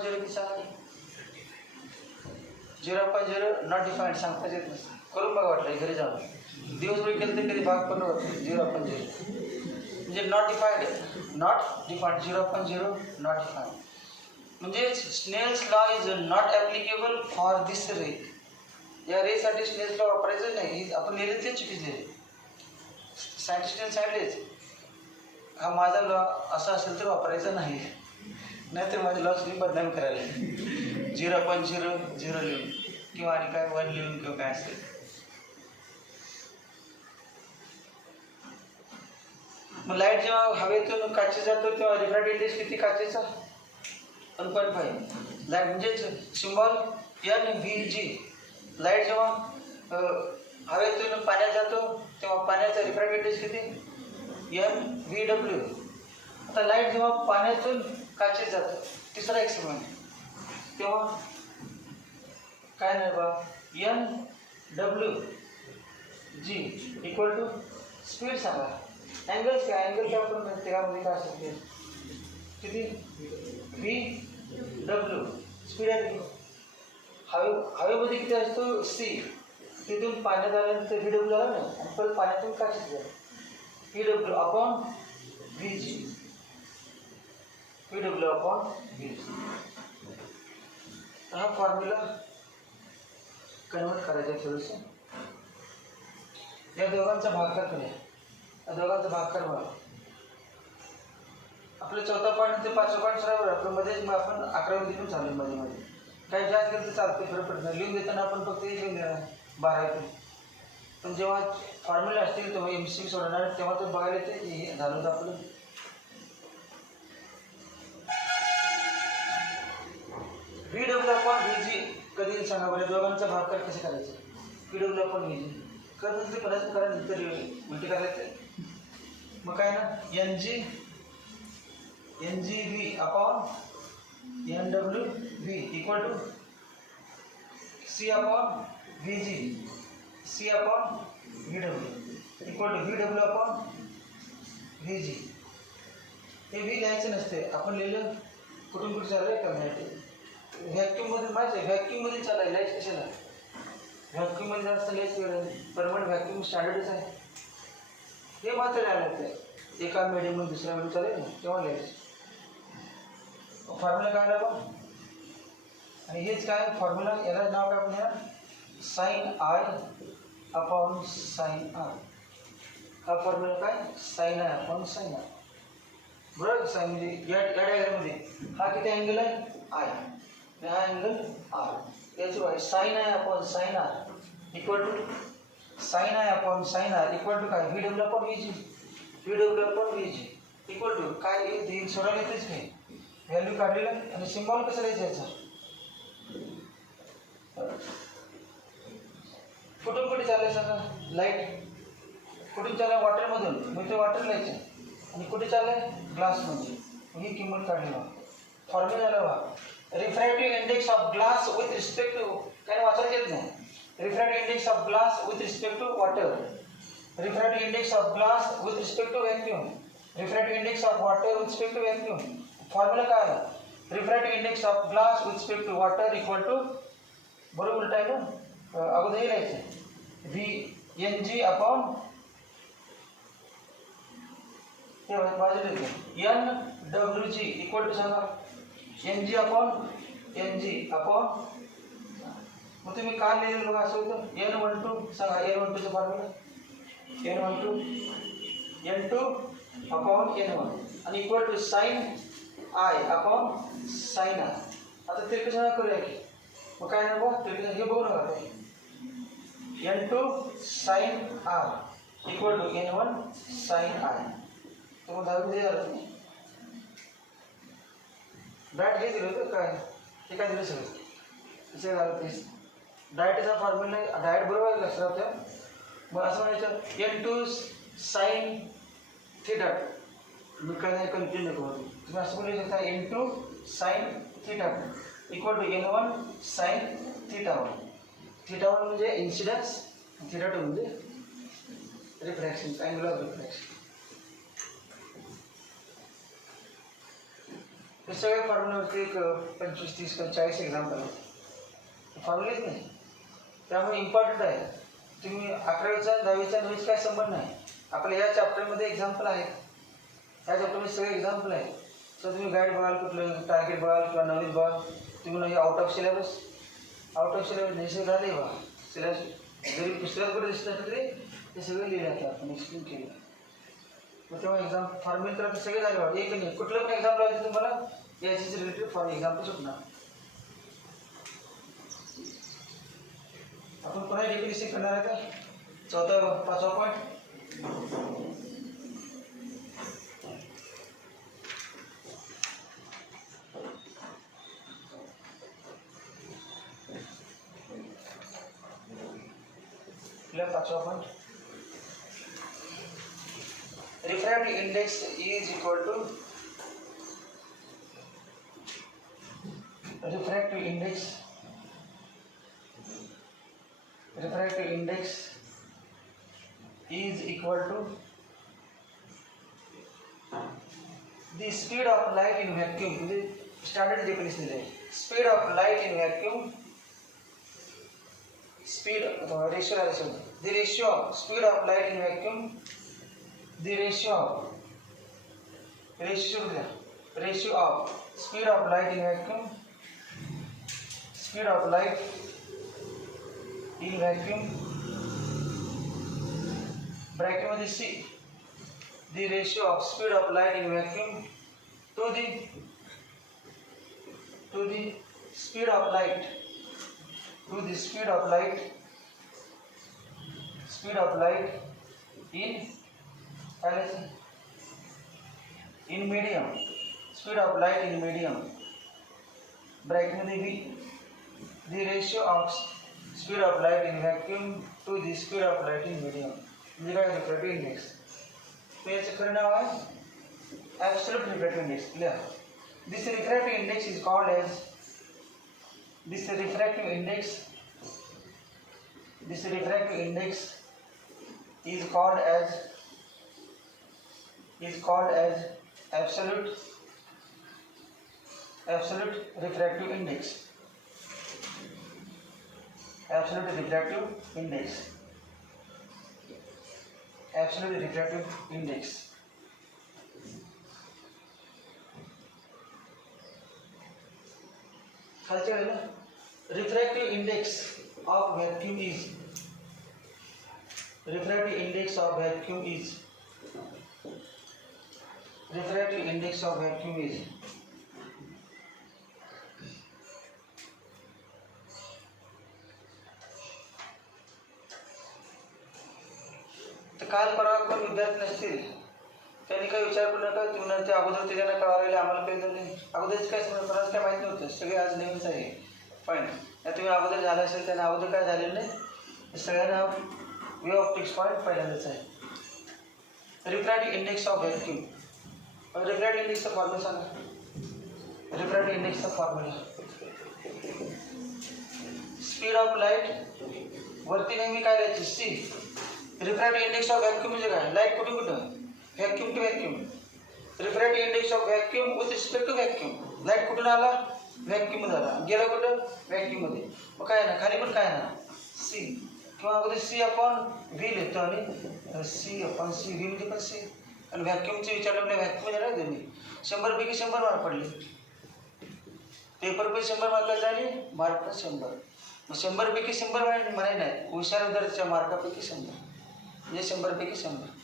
0 किती सांगा? 0 अपॉन 0 नॉट डिफाईंड सांगताच येत नसतं. करून बघा वाटलं घरी जाऊन. दिवसभर केलं तर कधी भाग पण होत. 0 अपॉन 0 म्हणजे not defined 0 upon 0 not defined. म्हणजे Snell's law is not applicable for this ray. या रेसाठी स्नेल्स लॉ वापरायचं नाही. आपण लिहिले ते चुकीचे लिहिले. सायंटिस्टने सांगितलेच हा माझा लॉ असा असेल तर वापरायचा नाही, नाहीतर माझे लॉस तुम्ही बदनाम करायला 0.00 लिहून किंवा आणि काय 1 लिहून किंवा काय असेल. मग लाईट जेव्हा हवेतून काचेत जातो तेव्हा रिफ्रॅक्टिव्ह इंडेक्स किती काचेचा 1.5. लाईट म्हणजेच सिम्बॉल NVG. लाईट जेव्हा हवेतून पाण्यात जातो तेव्हा पाण्याचा रिफ्रॅक्टिव्ह इंडेक्स किती NVW. आता लाईट जेव्हा पाण्यातून काचेत जातं तिसरा एक्सपेरिमेंट तेव्हा काय नाही बा NWG इक्वल टू स्पीड सांगा. अँगल्स काय आपण त्यामध्ये काय असते किती VW स्पीड आहे. हवेमध्ये किती असतो C, तिथून पाण्यात आल्यानंतर VW आला ना आणि परत पाण्यातून काचेत झालं VW upon VG. VW upon VG हा फॉर्म्युला कन्वर्ट करायचा थोडंसं. या दोघांचा भागाकार करूया. या दोघांचा भागाकार बघा. आपलं 4था पॉईंट ते 5वा पॉईंट सरावर आपलं मध्येच मग आपण 11वी दिवसून चालू मध्ये काही जास्त केलं तर चालते फरक पडत नाही. लिहून देताना आपण फक्त हे लिहून देणार 12. पण जेव्हा फॉर्म्युला असतील तेव्हा MCQ सोडणार तेव्हा तर बघायला ते झालं होतं आपलं. VW अपॉन VG कधी येईल सांगा बरं. दोघांचा भागाकार कसं करायचं. VW अपॉन VG करत ते परत करा नंतर उलटी करायचं. मग काय ना NGV upon NWV equal to C upon VG C upon VW equal to VW upon VG. हे V लिहायचं नसते. आपण लिहिलं कुठून कुठे चालू आहे करण्यासाठी. व्हॅक्यूममध्ये माहिती आहे व्हॅक्यूममध्ये चालायला लाईट कशाला व्हॅक्यूममध्ये जास्त लाईट वेळ परमनंट व्हॅक्यूम स्टँडर्डच आहे. हे मात्र लिहायला लागतं एका मीडियममध्ये दुसऱ्या मीडियम चालेल ना तेव्हा लिहायचं. फॉर्म्युला काय लागला आणि हेच काय फॉर्म्युला याला नाव काय आपण या sine I upon sine R. हा फॉर्म्युला काय sine I upon sine R बरोबर. साइन म्हणजे या डायग्राममध्ये हा किती अँगल आहे I आणि हा अँगल R. याची आहे sine I upon sine R equal to sine I upon sine R equal to काय VW upon VG. VW upon VG equal to काय हे सोडवलं येतेच काय व्हॅल्यू काढलेलं आणि सिम्बॉल कसं लिहायचं याचा. कुठून कुठे चाललंय सांगा लाईट कुठून चाललंय वॉटरमधून मग ते वॉटर लिहायचं आणि कुठे चाललंय ग्लासमध्ये. ही किंमत काढली बा फॉर्म्युला बा. Refractive index of glass with respect to काय वाचायला येत नाही. Refractive index of glass with respect to water. Refractive index of glass with respect to vacuum. Refractive index of water with respect to vacuum. Formula काय आहे refractive index of glass with respect to water equal to बरोबर उलट आहे ना अगोदर हे लिहायचं VNG upon हे बाजूला NWG इक्वल टू सांगा NG अपॉन NG अपॉन मग तुम्ही काय लिहिलं बघा असं होतं N12 सांगा N12 चा फॉर्म्युला N2 अपॉन N1 आणि equal to sine I upon sine R. आता ते कशा करूया की मग काय ना बघ ते हे बघू नका N2 sine R equal to N1 sine I. तर मग 10 मध्ये झालं डायट हे दिलं होतं काय हे काय दिलं सगळं कसं झालं तेच डायटचा फॉर्म्युला डायट बरोबर लक्षात ठेवा. मग असं म्हणायचं N2 साइन थीटा. मी काय नाही कन्फ्युज नको तुम्ही असं बोलू शकता N2 sine theta equal to N1 sine theta 1. Theta 1 म्हणजे इन्सिडन्स थीटा 2 म्हणजे रिफ्रॅक्शन अँगुलर रिफ्रॅक्शन. हे सगळे फॉर्म्युलावरती एक 25, 30, 40 एक्झाम्पल आहेत. फॉर्म्युलेच नाही त्यामुळे इम्पॉर्टंट आहे. तुम्ही 11वीचा 10वीचा 9वीचा काय संबंध नाही. आपल्या या चॅप्टरमध्ये एक्झाम्पल आहेत. या चॅप्टरमध्ये सगळे एक्झाम्पल आहेत. तर तुम्ही गाईड बघाल कुठलं टार्गेट बघाल किंवा नवीन बघाल तुम्ही म्हणजे आउट ऑफ सिलेबस निश्चित झाले बघा सिलेबस जरी पुस्तकात कुठे दिसत असेल तरी ते सगळे लिहिले आपण एक्सप्लेन केलं. मग तेव्हा एक्झाम फॉर्म्युले तर सगळे झाले वाटतं, एक नाही कुठलं पण एक्झाम लावायचं तुम्हाला याचीच रिलेटेड फॉर एक्झाम्पल सुटणार. आपण पुन्हा डेफिनेशन करणार आहे का 5वा पॉईंट. पाचवा point, refractive index is equal to refractive index is equal to the speed of light in vacuum. The standard definition is speed of light in vacuum. Speed ratio, the ratio of speed of light in vacuum, the ratio of speed of light in vacuum, speed of light in vacuum, bracket मध्ये C, the ratio of speed of light in vacuum to the speed of light, to the speed of light in medium, speed of light in medium, bracket मध्ये V, the ratio of speed of light in vacuum to the speed of light in medium. म्हणजे काय refractive index. तर याचं खरं नाव आहे absolute refractive index. Clear. This refractive index is called as absolute refractive index. Absolute refractive index. खालच्या वेळेला refractive index of vacuum is तर काल परवा कोण विद्यार्थी नसतील त्यांनी काही विचार करू नका. तुम्ही ते अगोदर ते त्यांना कळालेलं आम्हाला काही नाही. अगोदरच काय कोणाला काय माहीत नव्हतं. सगळे आज नेहमीच आहे पॉईंट. तुम्ही अगोदर झालं असेल त्यांना अगोदर काय झालेलं नाही. सगळ्यांना वे ऑप्टिक्स पॉईंट पहिल्यांदाच आहे. Refractive index of vacuum. Refractive इंडेक्सचा फॉर्म्युला सांगा. रिफ्रॅक्टिव्ह इंडेक्सचा फॉर्म्युला स्पीड ऑफ लाईट वरती नेहमी काय द्यायची c. Refractive index of vacuum म्हणजे काय, लाईट कुठे vacuum to vacuum. Refractive index of vacuum with respect to vacuum. Light कुठून आला व्हॅक्यूम मध्ये आला, गेला कुठं व्हॅक्यूम मध्ये. मग काय ना खाली पण काय ना सी किंवा अगोदर सी अपॉन व्ही लिहितो आणि सी अपॉन सी व्ही म्हणजे पण सी. आणि व्हॅक्यूमचे विचारलं म्हणजे व्हॅक्यूम मध्ये राहते मी 100पैकी 100 मार्क पडले. पेपर पण 100 मार्काचे झाले, मार्क पण 100. मग 100पैकी 100 म्हणाय नाही, हुशार विद्यार्थ्याच्या मार्कापैकी 100 म्हणजे 100पैकी 100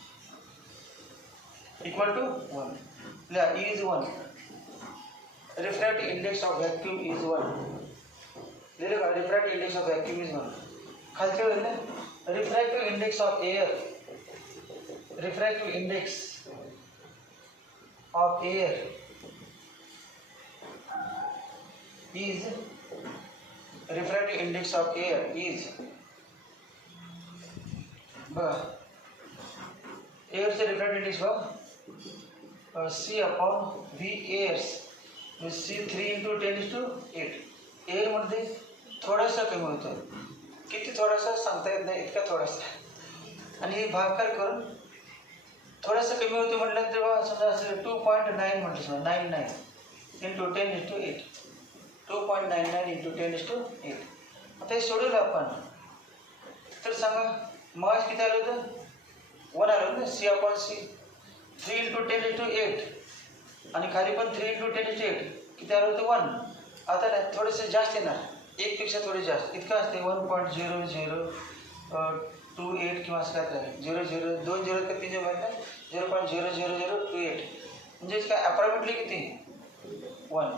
equal to 1. E is 1. Refractive index of vacuum is 1. लिहिलं का, refractive index of vacuum is 1. खालच्या वेळेला refractive index of air, refractive index of air is refractive index of air is बघा एअरचे refractive index बघा C upon V airs, C 3 into 10⁸. Air मध्ये थोडासा कमी होतो. किती थोडासा सांगता येत नाही, इतका थोडासा. आणि हे भागाकार करून थोडासा कमी होतो म्हटल्यानंतर बघा समजा असेल 2.9 म्हटलं समजा 99 into 10⁸. 2.99 into 10⁸. आता हे सोडवलं आपण तर सांगा मग किती आलं होतं 1 आलं ना. C upon C 3 into 10⁸. आणि खाली पण 3 into 10⁸. किती आलं होतं 1. आता नाही थोडंसं जास्त येणार, 1पेक्षा थोडे जास्त. इतकं असते 1.00 0.28 किंवा असं काय आहे 0.0 2 0 का 3 0 आहे 0.00028 म्हणजे काय अप्रॉक्सिमेटली किती 1.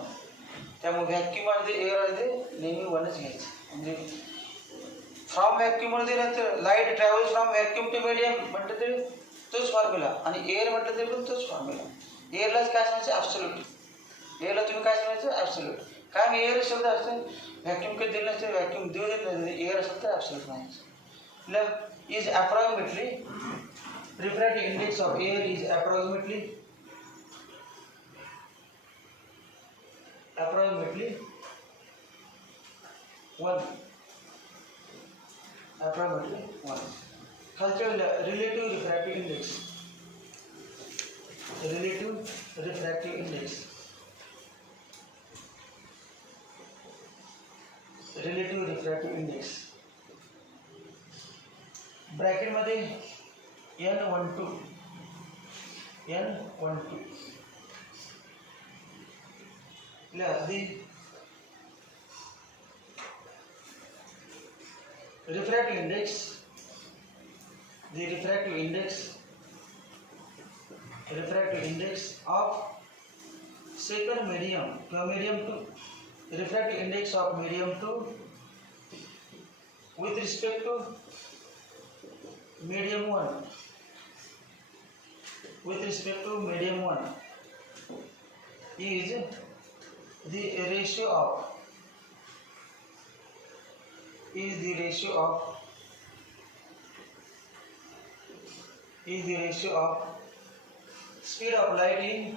त्यामुळे व्हॅक्यूममध्ये एअर आहे ते नेहमी 1च घ्यायचं. म्हणजे फ्रॉम व्हॅक्यूममध्ये नंतर light travels from vacuum to medium म्हटलं तरी तोच फॉर्म्युला आणि एअर म्हटलं तरी पण तोच फॉर्म्युला. एअरलाच काय सांगायचं ॲब्सोल्यूट. एअरला तुम्ही काय सांगायचं ॲब्सोल्यूट. काय मी एअर शब्द असतं व्हॅक्यूम कधी दिलं नसतं व्हॅक्यूम देऊ देत नाही एअर असेल तर ॲब्सोल्यूट म्हणायचं. Is approximately refractive index of air is approximately 1. Approximately 1. खालच्या relative refractive index. Relative refractive index. Relative refractive index ब्रॅकेटमध्ये N12 the refractive index of second medium medium 2 refractive index of medium 2 with respect to medium 1 is the ratio of speed of light in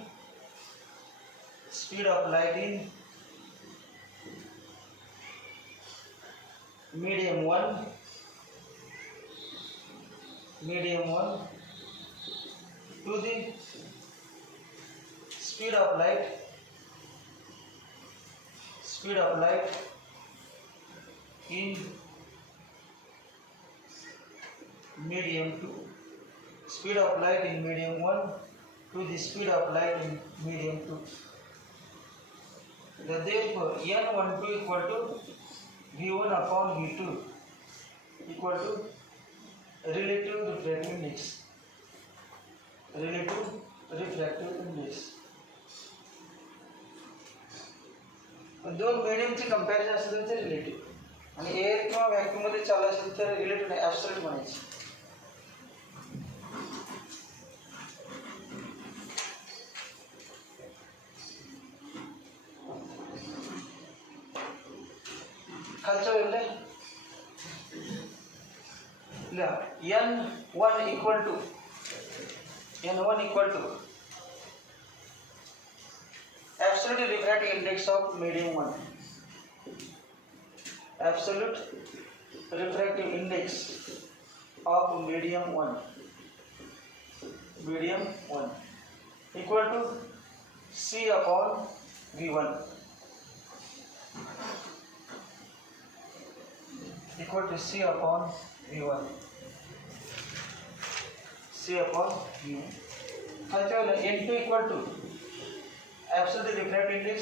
medium 1 to the speed of light in medium 2. Speed of light in medium 1 to the speed of light in medium 2. Therefore N12 equal to V1 upon V2 equal to relative refractive index. दोन मिडियमची comparison असेल तर relative आणि air किंवा vacuum मध्ये चालू असेल तर relative नाही ॲब्सोल्यूट म्हणायचं. खालच्या वेळेला N1 equal to absolute refractive index of medium 1. Absolute refractive index of medium 1 equal to C upon V1 खालच्या N2 equal to absolute refractive index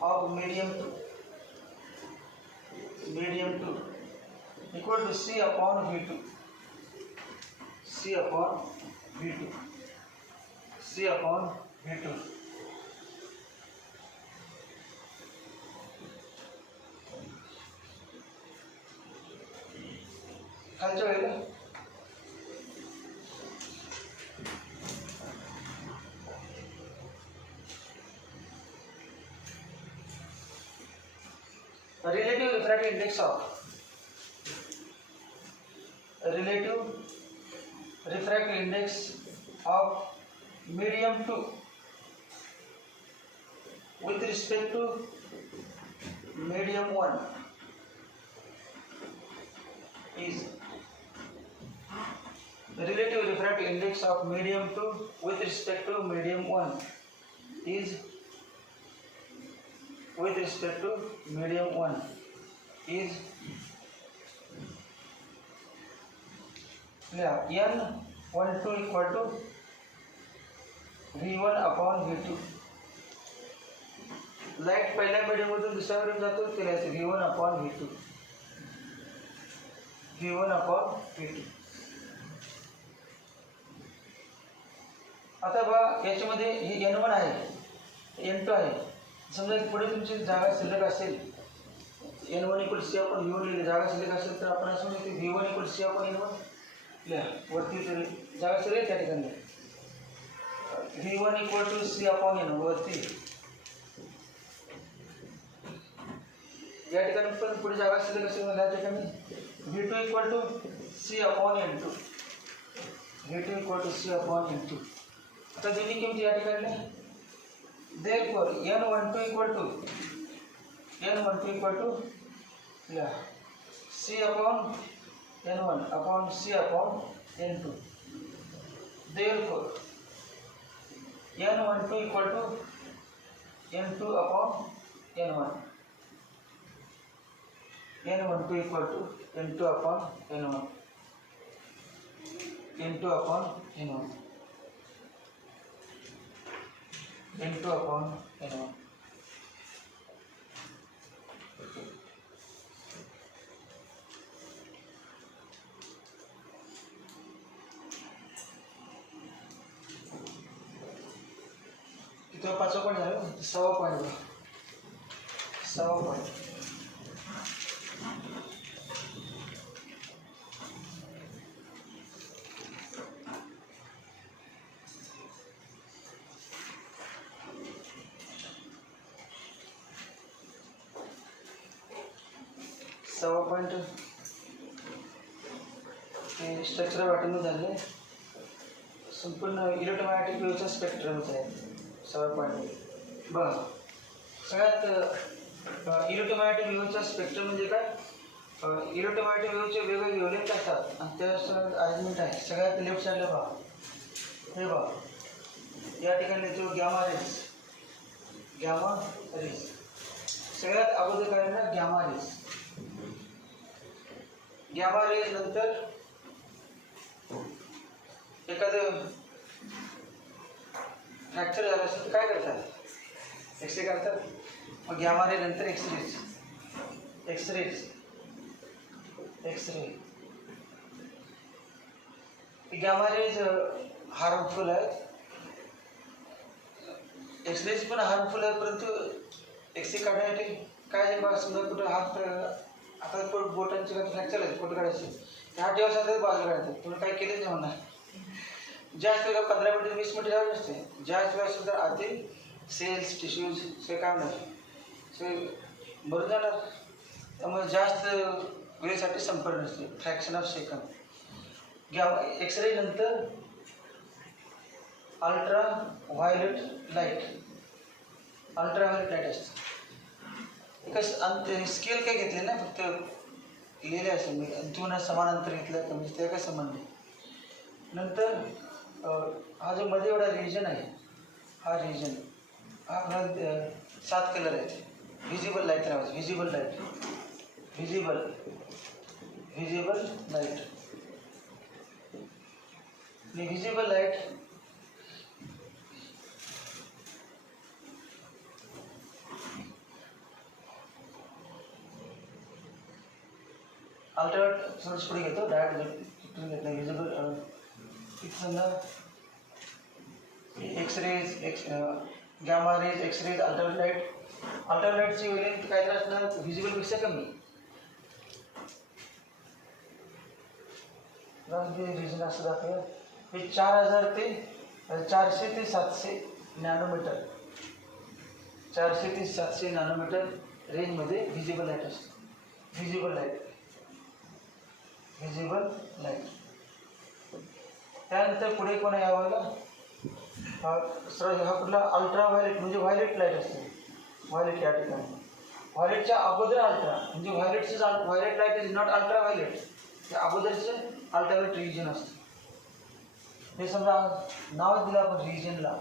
of medium 2 equal to C upon V2 खालच्या वेळेला relative refractive index of medium 2 with respect to medium 1 is relative refractive index of medium 2 with respect to medium 1 is N12 equal to V1 upon V2. Light पहिल्या medium मधून दुसऱ्या medium जातो त्याला V1 upon V2 V1 upon V2. आता बघा याच्यामध्ये हे N1 आहे, N2 आहे. समजा पुढे तुमची जागा शिल्लक असेल, N1 इक्वल सी आपण V1 लिहिली, जागा शिल्लक असेल तर आपण असं म्हणतो V1 इक्वल सी आपण N1 लिहा. वरती जागा शिल्लक त्या ठिकाणी V1 equal to C upon N1 वरती. या ठिकाणी पण पुढे जागा शिल्लक असेल त्या ठिकाणी V2 equal to C upon N2. V2 equal to C upon N2. आता दोन्ही किमती या ठिकाणी therefore N12 equal to C upon N1 upon C upon N2. therefore N12 equal to N2 upon N1. N12 equal to N2 upon N1. N2 upon N1. N2 upon N1. किती पाचवा point झालं, 6वा point. 6वा point. Structure वाटून झाले संपूर्ण electromagnetic वेव्हचा स्पेक्ट्रमच आहे. 6वा point बघा. सगळ्यात इलेक्ट्रोमॅग्नेटिक वेव्हचा स्पेक्ट्रम म्हणजे काय, इलेक्ट्रोमॅग्नेटिक वेव्हचे वेगवेगळे वेव्हलेंथ असतात आणि त्याचं अरेंजमेंट आहे. सगळ्यात लेफ्ट साईडला पहा, हे बघा या ठिकाणी जो गॅमा रेज, गॅमा रेज सगळ्यात अगोदर काय ना गॅमा रेज. गॅमा रेज नंतर एखादं फ्रॅक्चर झालं असेल तर काय करतात, एक्सरे करतात. मग गॅमा रे नंतर x rays, x rays x ray. Gamma rays harmful आहेत, एक्सरेज पण हार्मफुल आहे. परंतु एक्सरे काढण्यासाठी काय बघा, समजा कुठं हात आता बोटांचे काही फ्रॅक्चर आहे, फोटो काढायचे, हात दिवसात बाजूला काढतात. तुम्ही काय केलं नाही म्हणणार. जास्त वेळा 15 मिनिट 20 मिनिट जाऊ नसते. जास्त वेळा सुद्धा आतील सेल्स टिश्यूज ते काय होणार, ते मरून जाणार. त्यामुळे जास्त वेळेसाठी संपर्क नसते, फ्रॅक्शन ऑफ सेकंद. एक्सरे नंतर ultra violet light, ultra violet light असते. एकच स्केल काय घेतले ना, फक्त लिहिले असेल मी दोन समानांतर घेतलं कमी, ते काय संबंध नाही. नंतर हा जो मध्ये एवढा रिजन आहे, हा रिजन हा 7 कलर आहेत. व्हिजिबल लाईट राहायचं, visible light, visible light. Visible light ultraviolet थोडंसं पुढे घेतो, डायरेक्ट घेतलं. व्हिजिबल समजा X rays, gamma rays, X rays, ultraviolet. अल्ट्रावायलेटची वेलेंथ काय तर असणार व्हिजिबलपेक्षा कमी. रिजन असं दाखवूया, हे 4000 ते 400 ते 700 नॅनोमीटर, 400 ते 700 नॅनोमीटर रेंजमध्ये व्हिजिबल लाईट असते. Visible light, visible light. त्यानंतर पुढे कोण यावं, हा कुठला अल्ट्रा व्हायलेट म्हणजे व्हायलेट लाईट असते. व्हायलेट या ठिकाणी व्हायलेटच्या अगोदर अल्ट्रा म्हणजे व्हायलेटचं violet light is not ultra violet, त्या अगोदरचं अल्ट्राव्हायलेट रिजन असतं. हे समजा नाव दिलं आपण रिजनला,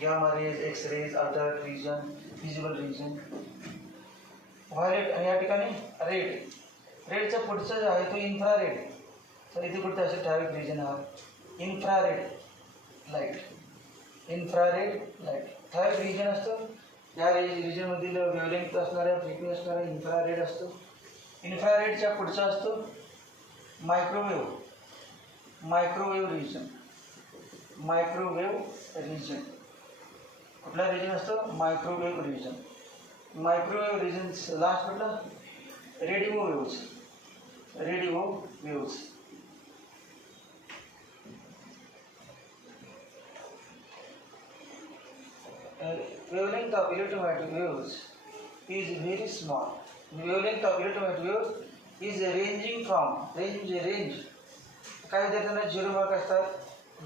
gamma rays, X rays, ultraviolet region, visible region, violet. आणि या ठिकाणी रेड, रेडचं पुढचं जे आहे तो इन्फ्रारेड. तर इथे कुठं असं ठराविक रिजन हा इन्फ्रारेड लाईट, इन्फ्रारेड लाईट ठराविक रिजन असतो. या रिजनमधील वेवलेंथ असणाऱ्या फ्रिक्वेन्सी असणारा इन्फ्रारेड असतो. इन्फ्रारेडच्या पुढचा असतो मायक्रोवेव्ह रिजन. मायक्रोवेव्ह रिजन कुठला रिजन असतो? Microwave region. Microwave region last कुठला? Radio waves. Radio waves. Wavelength of electromagnetic waves is very small. Wavelength of electromagnetic waves is ranging from range. काही विद्यार्थ्यांना 0 मार्क असतात,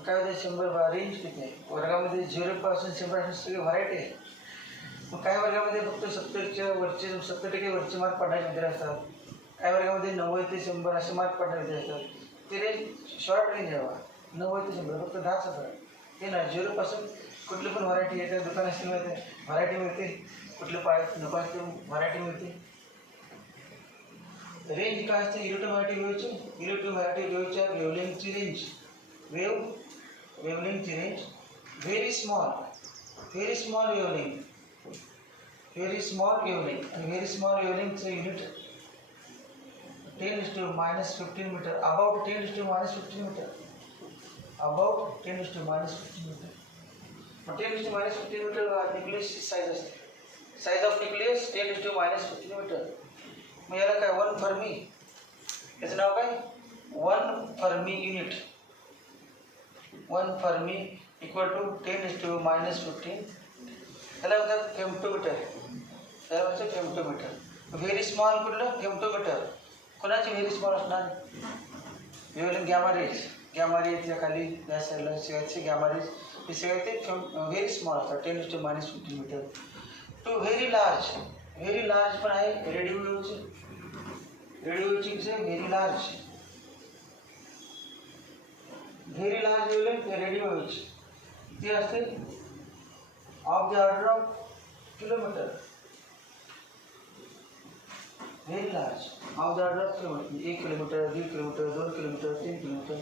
काही विद्यार्थी 100 मार्क. रेंज किती आहे? वर्गामध्ये 0 पासून 100 अशी सगळी व्हरायटी आहे. मग काही वर्गामध्ये फक्त 70% वरचे मार्क पडणारे विद्यार्थी असतात, काही वर्गामध्ये 90 ते 100 असे मार्क पडणारे विद्यार्थी असतात. ते रेंज शॉर्ट रेंज आहे बा. 90 ते 100 फक्त 10चा फरक. हे ना 0 पासून कुठली पण व्हरायटी आहे, त्या दुकानाशी मिळते व्हरायटी मिळते, कुठलं पाहिजे नको असते व्हरायटी मिळते. रेंज काय असते? इलेक्ट्रोमॅग्नेटिक वेव्हच्या वेव्हलेंथची रेंज. वेव्हलेंथची range very small wavelength. Very small wavelength आणि व्हेरी स्मॉल वेव्हलेंथचं unit 10⁻15 metre. About 10⁻15 metre. About 10⁻15 metre. 10⁻15 metre न्यूक्लियसची साईज असते. Size of nucleus 10⁻15 metre. मग याला काय? 1 फर्मी. याचं नाव काय? 1 fermi unit. 1 fermi equal to 10⁻15. त्याला म्हणतात फेम्टोमीटर. त्याला म्हणतात फेम्टोमीटर. व्हेरी स्मॉल कुठलं? फेम्टोमीटर. कोणाची व्हेरी स्मॉल असणार? वेव्हलेंथ गॅमा रेजच्या खाली या साईडला सगळ्याचे गॅमा रेज हे सगळे ते व्हेरी स्मॉल असतात. 10⁻15 मीटर. टू व्हेरी लार्ज पण आहे रेडिओ वेव्हची. व्हेरी लार्ज वेव्हलेंथ रेडिओ वेव्हची ती असते of the order of kilometre. Very large of the order of kilometre. 1 kilometre, 1.5 kilometre, 2 kilometre, 3 kilometre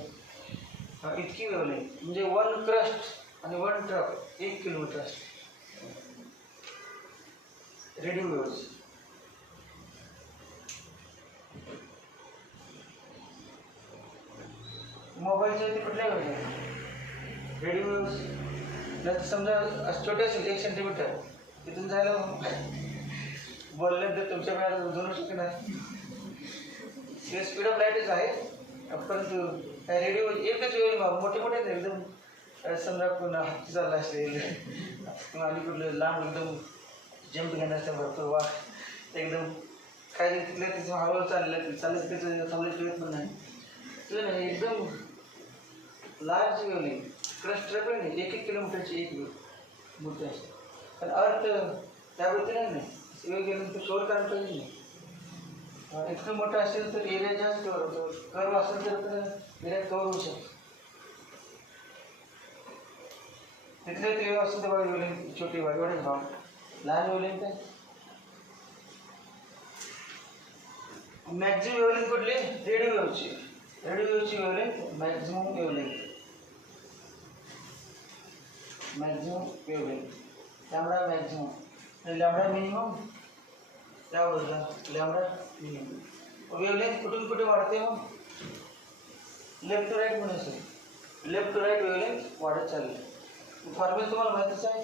इतकी वेव्हलेंथ. म्हणजे 1 क्रस्ट आणि 1 ट्रक 1 किलोमीटर असते रेडिओ वेव्स. मोबाईलचे ते कुठल्या वेव्हलेंथ? Radio waves. नाही तर समजा छोटे असेल 1 सेंटीमीटर, तिथून जायला बोलल्यानंतर तुमच्या वेळेला जाणू शकत नाही. स्पीड ऑफ लाईटच आहे, परंतु रेडिओ एकच वेळ मोठे एकदम. समजा कोण हत्ती चालला असेल आणि कुठलं लांब एकदम जंप घेण्याचा भरपूर वा एकदम काय तिथल्या तिथं हळूहळू चाललं त्याचं थांबल्याची वेळ पण नाही. तुझं नाही एकदम लार्ज वेव्हलेंथ. क्रस्ट पण नाही. 1-1 किलोमीटरची एक वेव्ह मोठी असते. पण अर्थ त्याबद्दल नाही. वेळ गेल्यानंतर कवर करायला पाहिजे नाही. इतकं मोठं असेल तर एरिया जास्त कवर होतो. कर्व असेल तर एरिया कवर होऊ शकतो. तिथले ते असेल तर बघा वेव्हलेंथ छोटी व्हा एवढेच भाव. लहान वेव्हलेंथ आहे. मॅक्झिमम वेव्हलेंथ कुठली? रेडिओ वेव्हची wavelength maximum wavelength. Lambda maximum. Lambda minimum. त्या बाजूला लॅम्बडा मिनिमम. वेव्हलेंथ कुठून कुठे वाढते? मग लेफ्ट टू राईट म्हणून असेल. लेफ्ट टू राईट वेव्हलेंथ वाढत चालली. फॉर्म्युला तुम्हाला माहितीच आहे.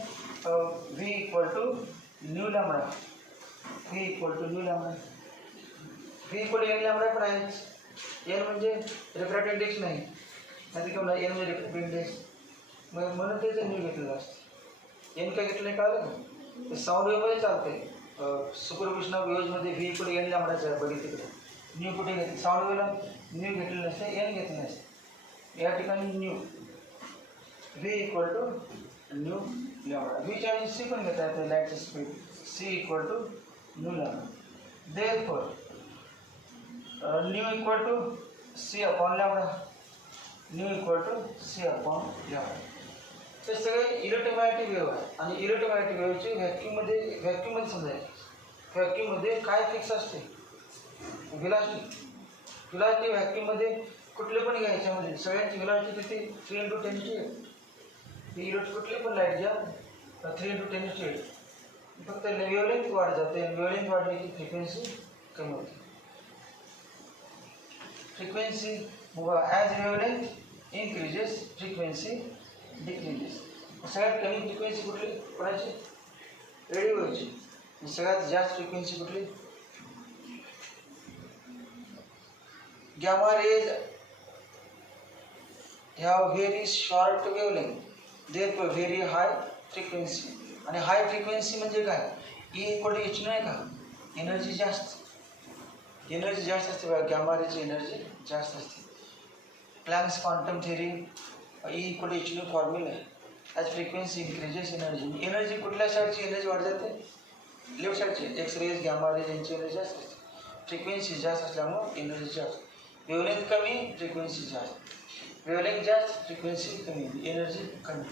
V equal to nu lambda. V equal to N lambda पण आहेच. एन म्हणजे रिफ्रॅक्टिव्ह इंडेक्स नाही, आधी का एन म्हणजे रिफ्रॅक्टिव्ह इंडेक्स. मग म्हणून त्याचं न्यू घेतलेलं असतं. एन काय घेतलं कळलं का? ते साऊंड वेव्हमध्ये चालते. सुपरपोजिशन ऑफ वेव्हजमध्ये व्ही इक्वल एन लॅम्बडाचं आहे. बघितलं तिकडे न्यू कुठे घेतलं? साऊंड वेव्हला न्यू घेतलेलं नसतं, एन घेतलेलं नसतं. या ठिकाणी nu V equal to nu lambda. व्हीच्या ऐवजी सी पण घेता येतं. लाईटचं speed C equal to nu lambda. Therefore nu equal to C upon lambda. Nu equal to C upon lambda. ते सगळे इलेक्ट्रोमॅग्नेटिक वेव्ह आहे. आणि इलेक्ट्रोमॅग्नेटिक वेव्हची व्हॅक्यूममध्ये समजायचं. व्हॅक्यूममध्ये काय फिक्स असते? व्हेलॉसिटी व्हॅक्यूममध्ये कुठले पण घ्या. ह्याच्यामध्ये सगळ्यांची व्हेलॉसिटी किती? 3 × 10⁸. ही इलेक्ट्रिक कुठली पण लाईट घ्या 3 × 10⁸. फक्त वेव्हलेंथ वाढ जाते. वेव्हलेंथ वाढली की फ्रिक्वेन्सी कमी होते. frequency as wavelength increases frequency decreases. सगळ्यात कमी फ्रिक्वेन्सी कुठली कोणाची रेडिओची सगळ्यात जास्त फ्रिक्वेन्सी कुठली gamma rays have very short wavelength therefore very high frequency आणि हाय फ्रिक्वेन्सी म्हणजे काय E इक्वल टू एच नाही का एनर्जी जास्त असते बघा गॅमा रेची एनर्जी जास्त असते Planck's quantum theory E equal to h nu formula आहे ॲज फ्रिक्वेन्सी इन्क्रीजेस एनर्जी कुठल्या साईडची एनर्जी वाढ जाते लेफ्ट साईडची एक्स रेज गॅमा रेज यांची एनर्जी जास्त असते फ्रिक्वेन्सी जास्त असल्यामुळे एनर्जी जास्त वेवलेंथ कमी फ्रिक्वेन्सी जास्त वेवलेंथ जास्त फ्रिक्वेन्सी कमी एनर्जी कमी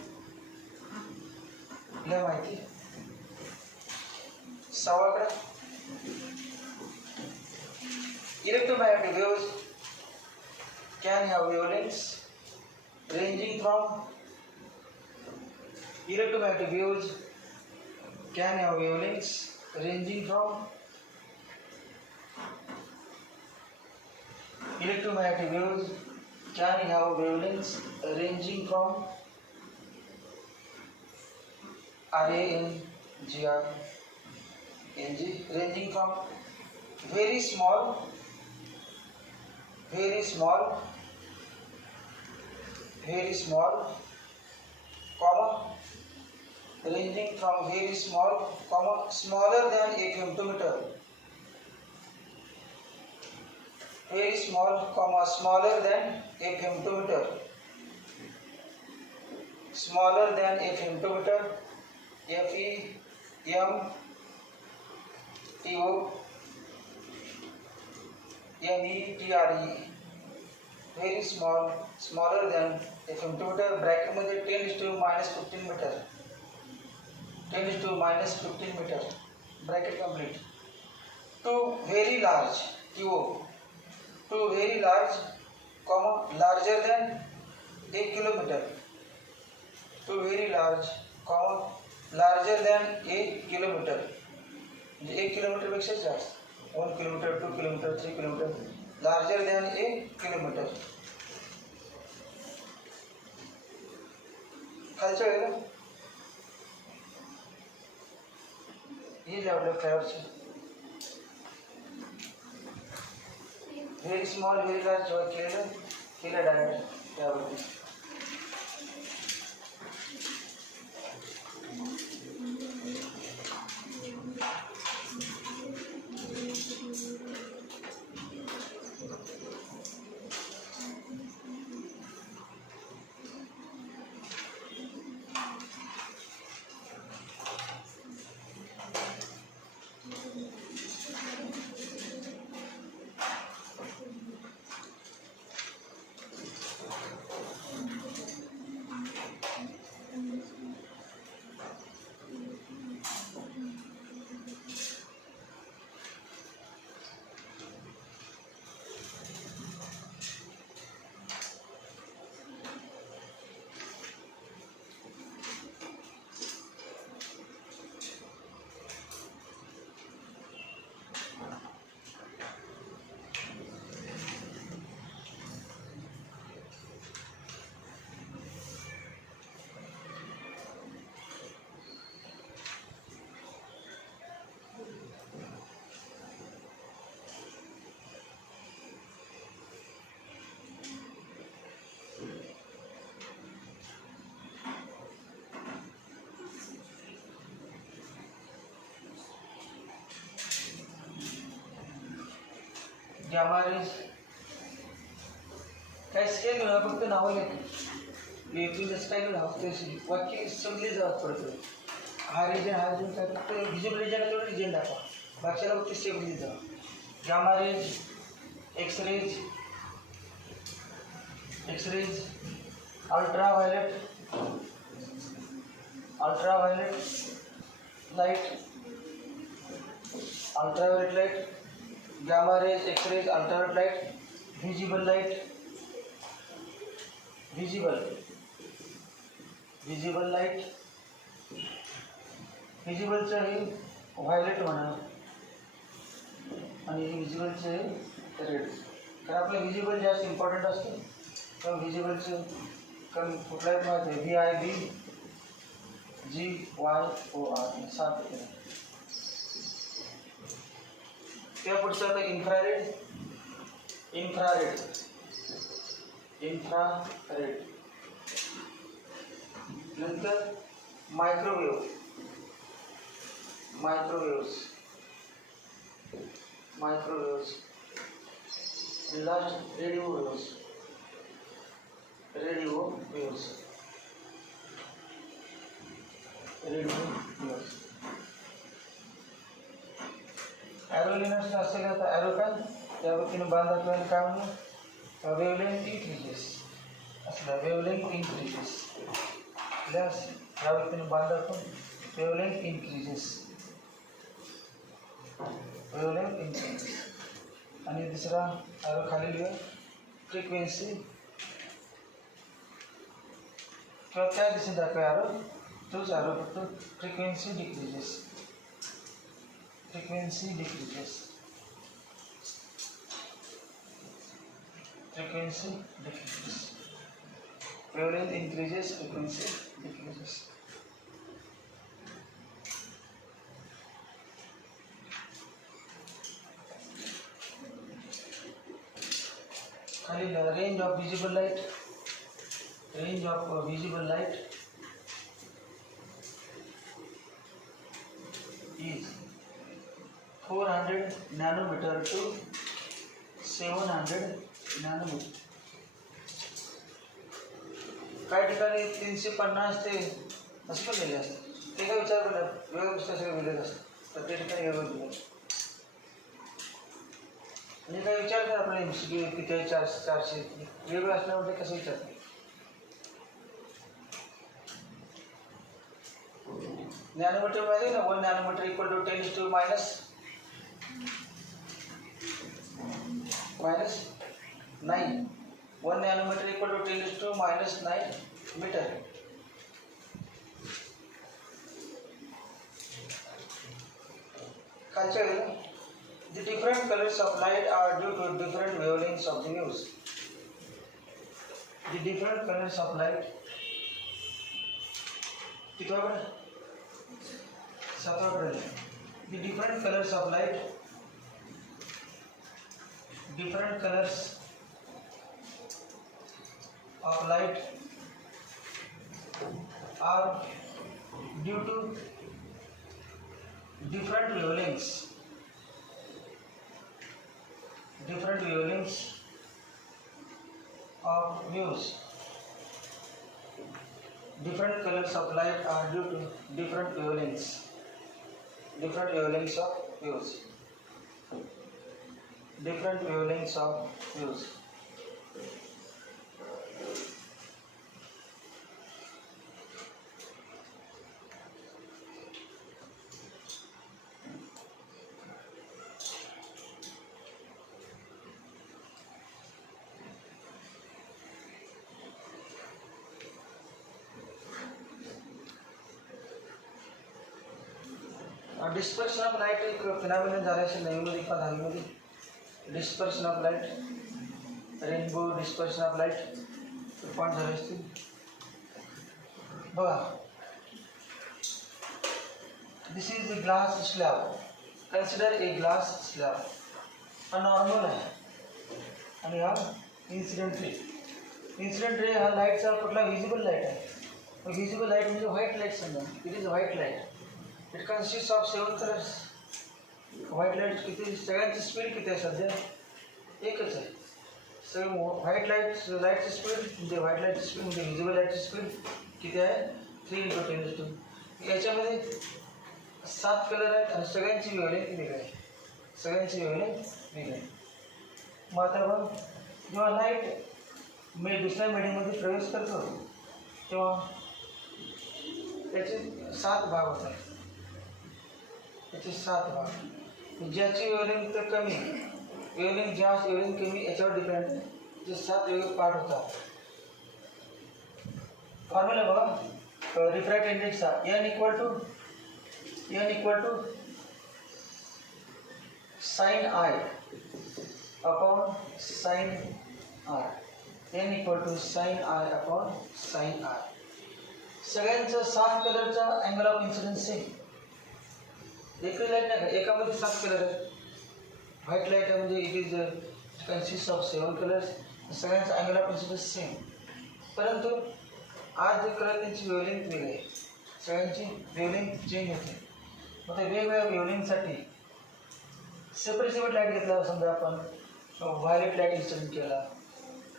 लय माहिती सवाकडे electromagnetic waves can have wavelengths ranging from electromagnetic waves can have wavelengths ranging from electromagnetic waves can have wavelengths ranging from RANGR NG ranging from very small comma ranging from very small comma smaller than a femtometer very small comma smaller than a femtometer smaller than a femtometer FEMTOMETRE very small smaller than a femtometer bracket मध्ये 10⁻⁻15 meter 10⁻⁻15 meter bracket complete to very large TO to very large comma larger than 1 kilometer to very large comma larger than 1 kilometer म्हणजे 1 kilometre पेक्षा जास्त 1 kilometer 2 kilometer 3 kilometer larger than 1 kilometer खालच्या वेळेला ही आपल्या फ्लायरची very small very large जेव्हा केलं direct त्यावरती gamma raise काय स्केल फक्त नावं लिहितो लिहितो स्टाईल हफ्ते वाक्य समजली जात पडतं हा रिजन काय फक्त व्हिजिबल रिजन तेवढं रिजन दाखवा बाकीला फक्त स्टेप लिहित जा gamma rays x rays ultraviolet light gamma rays x-rays ultraviolet light visible light visible चा हे व्हायलेट म्हणा आणि विजिबल चे रेड कारण आपलं व्हिजिबल जास्त इम्पॉर्टंट असतं. तर व्हिजिबलचं कारण कुठलाही माहिती आहे VIB GYOR 7 केलं. त्या पुढचं आता इन्फ्रारेड नंतर microwave last radio waves. Arrow लिनर्स असेल तर ॲरो काय त्या वतीने बांधतात काय म्हणून वेवलेंथ इन्क्रीजेस असलं. वेवलेंथ इन्क्रीजेस प्लस या वतीने बांधतात वेवलेंथ इन्क्रीजेस. आणि दुसरा ॲरो खाली लिहूया फ्रिक्वेन्सी किंवा त्या दिशेने दाखवा ॲरो तोच ॲरो फक्त frequency decreases. Wavelength increases, frequency decreases. खाली range of visible light is 400 nanometer to 700 nanometer. काही ठिकाणी 350 ते असं पण लिहिले असतं. ते काय विचार करतात वेगळं सगळं लिहिलेलं असतं तर त्या ठिकाणी वेगळं लिहिलं. म्हणजे काय विचारतात आपल्याला MCQ किती आहे 400 वेगळं असल्यामुळे कसं विचारतात. नॅनोमीटर मध्ये ना 1 nanometre equal to 10 to minus 9. 1 nanometer equal to 10 to minus 9 meter. The different colors of light are due to different wavelengths of the waves. The different colors of light. The different colors of light. Different colors of light are due to different wavelengths of waves. Different colors of light are due to different wavelengths of waves. Different wavelengths of waves. Dispersion of light एक phenomenon झाला असेल 9वीमध्ये किंवा 10वीमध्ये. Dispersion of light, rainbow dispersion of light point झाले असतील बघा. This is a glass slab. Consider a glass slab. हा नॉर्मल आहे आणि हा इन्सिडेंट रे हा लाईटचा कुठला व्हिजिबल लाईट आहे. व्हिजिबल लाईट म्हणजे व्हाईट लाईट समजा. It is white light. It consist of 7 colours. White light किती सगळ्यांची स्पीड किती आहे सध्या एकच आहे. सगळं व्हाईट लाईटची स्पीड म्हणजे व्हाईट लाईटची स्पीड म्हणजे व्हिजिबल लाईटची स्पीड किती आहे 3 × 10⁻². याच्यामध्ये 7 कलर आहेत आणि सगळ्यांची वेवलेंथ वेगळी आहे. मग आता बघ जेव्हा लाईट दुसऱ्या मीडियममध्ये प्रवेश करतो तेव्हा त्याचे 7 भाग होतात. ज्याची वेवलेंथ कमी वेवलेंथ जास्त वेवलेंथ कमी याच्यावर डिपेंड जे 7 वेगळे पार्ट होतात. फॉर्म्युला बघा रिफ्रॅक्ट इंडेक्सचा n equal to sin I upon sine r, n equal to sine I upon sine r. सगळ्यांचं 7 कलरचा अँगल ऑफ इन्सिडन्स सेम. एकच लाईट नाही का, एकामध्ये 7 कलर आहेत. व्हाईट लाईट आहे म्हणजे it is consist of 7 colours. सगळ्यांचा अँगल ऑफ इन्सिडन्स सेम, परंतु आज जे कलर त्यांची वेवलेंथ वेगळी आहे. सगळ्यांची वेवलेंथ चेंज होते. मग त्या वेगवेगळ्या वेवलेंथसाठी सेपरेट लाईट घेतला. समजा आपण व्हायलेट लाईट इन्सिडेंट केला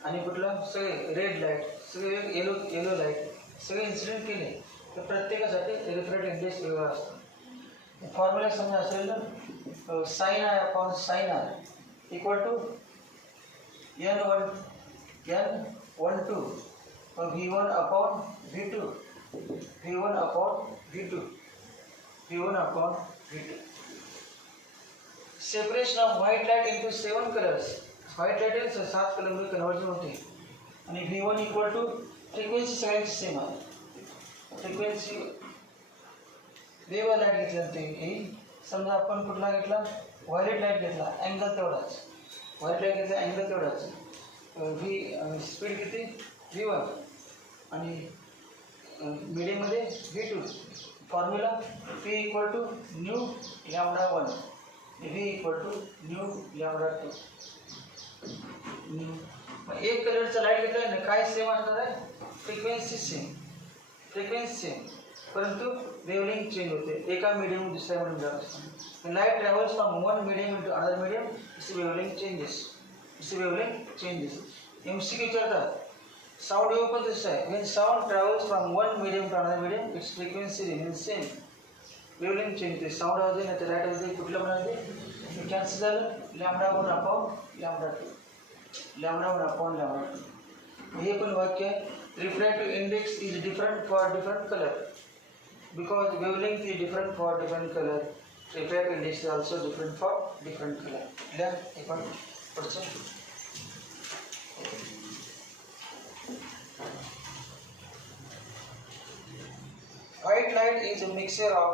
आणि कुठलं सगळे रेड लाईट, सगळे येलो लाईट सगळे इन्सिडेंट केले तर प्रत्येकासाठी रिफ्रॅक्टिव्ह इंडेक्स वेगळा असतो. फॉर्म्युला समजा असेल ना, sine I upon sine R equal to n12 V1 upon V2, V1 upon V2, V1 upon V2. Separation of white light into 7 colours. White light 7 कलरमध्ये कन्वर्जन होते आणि V1 इक्वल टू फ्रिक्वेन्सी सगळ्यांची same आहे. Frequency वेगळा light घेतल्यानंतर येईल. समजा आपण कुठला घेतला, व्हायलेट लाईट घेतला, अँगल तेवढाच. व्हाईट लाईट घेतला अँगल तेवढाच. स्पीड किती V1 आणि मिडियममध्ये V2. Formula P equal to nu lambda 1, V equal to nu lambda 2. मग एक कलरचा लाईट घेतला ना, काय सेम असणार आहे, फ्रिक्वेन्सी सेम, परंतु वेवलेंथ चेंज होते. एका मीडियम दुसऱ्या मीडियम जात असताना light travels from one medium into another medium, its wavelength changes. MCQ विचारतात, साऊंड वेव पण तसं आहे. When sound travels from one medium to another medium its frequency remains same. Wavelength change होते. Sound आवाज आहे ना, तर लाईट आवाज कुठलं म्हणाले कॅन्सल झालं. Lambda 1 upon lambda 2, lambda 1 upon lambda 2. हे पण वाक्य आहे. Refractive index is different for different colour because wavelength is different for different color. Refractive index is also different for different color. Clear? एक बार पढ़ते हैं. White light is a mixture of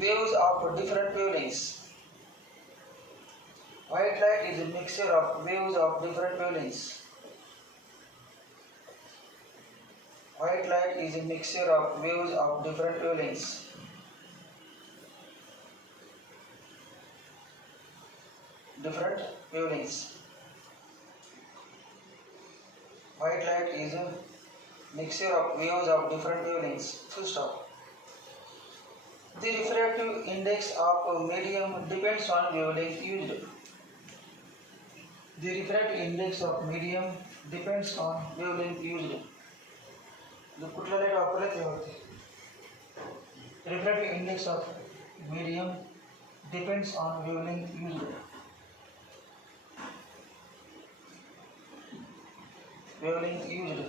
waves of different wavelengths. White light is a mixture of waves of different wavelengths. White light is a mixture of waves of different wavelengths. Different wavelengths. White light is a mixture of waves of different wavelengths. Full stop. The refractive index of a medium depends on wavelength used. The refractive index of medium depends on wavelength used. जो कुठला light वापरला त्यावरती. Refractive index of medium depends on wavelength used. Wavelength used.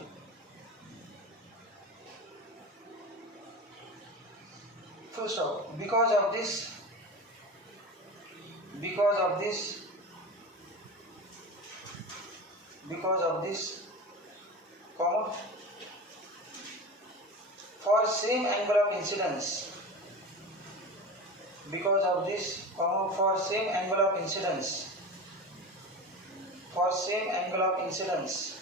Full stop. Because of this, comma, for same angle of incidence, because of this, comma, for same angle of incidence, for same angle of incidence,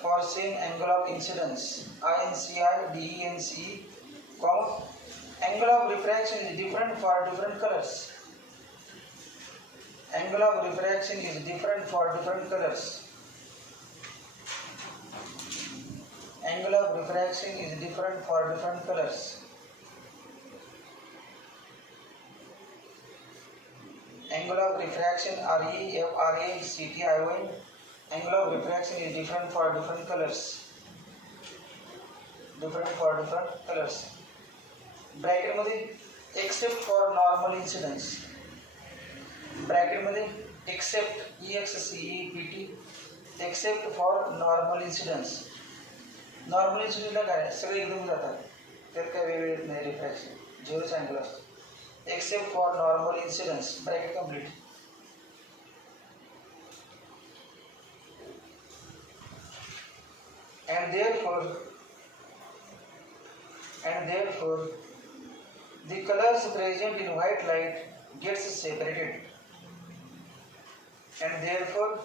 for same angle of incidence, INCIDENCE, comma, angle of refraction is different for different colors. Angle of refraction is different for different colors. Angle of refraction is different for different colors. Angle of refraction REFRACTION. Angle of refraction is different for different colors. Different for different colors. Bracket मध्ये except for normal incidence. Bracket मध्ये except EXCEPT except for normal incidence. Normal इन्सिडेंटला काय सगळे एकदम जातात, त्यात काय वेगळे येत नाही. रिफ्रॅक्शन 0 अँगल असतो. Except for normal incidence. Bracket complete. and therefore the colors present in white light gets separated, and therefore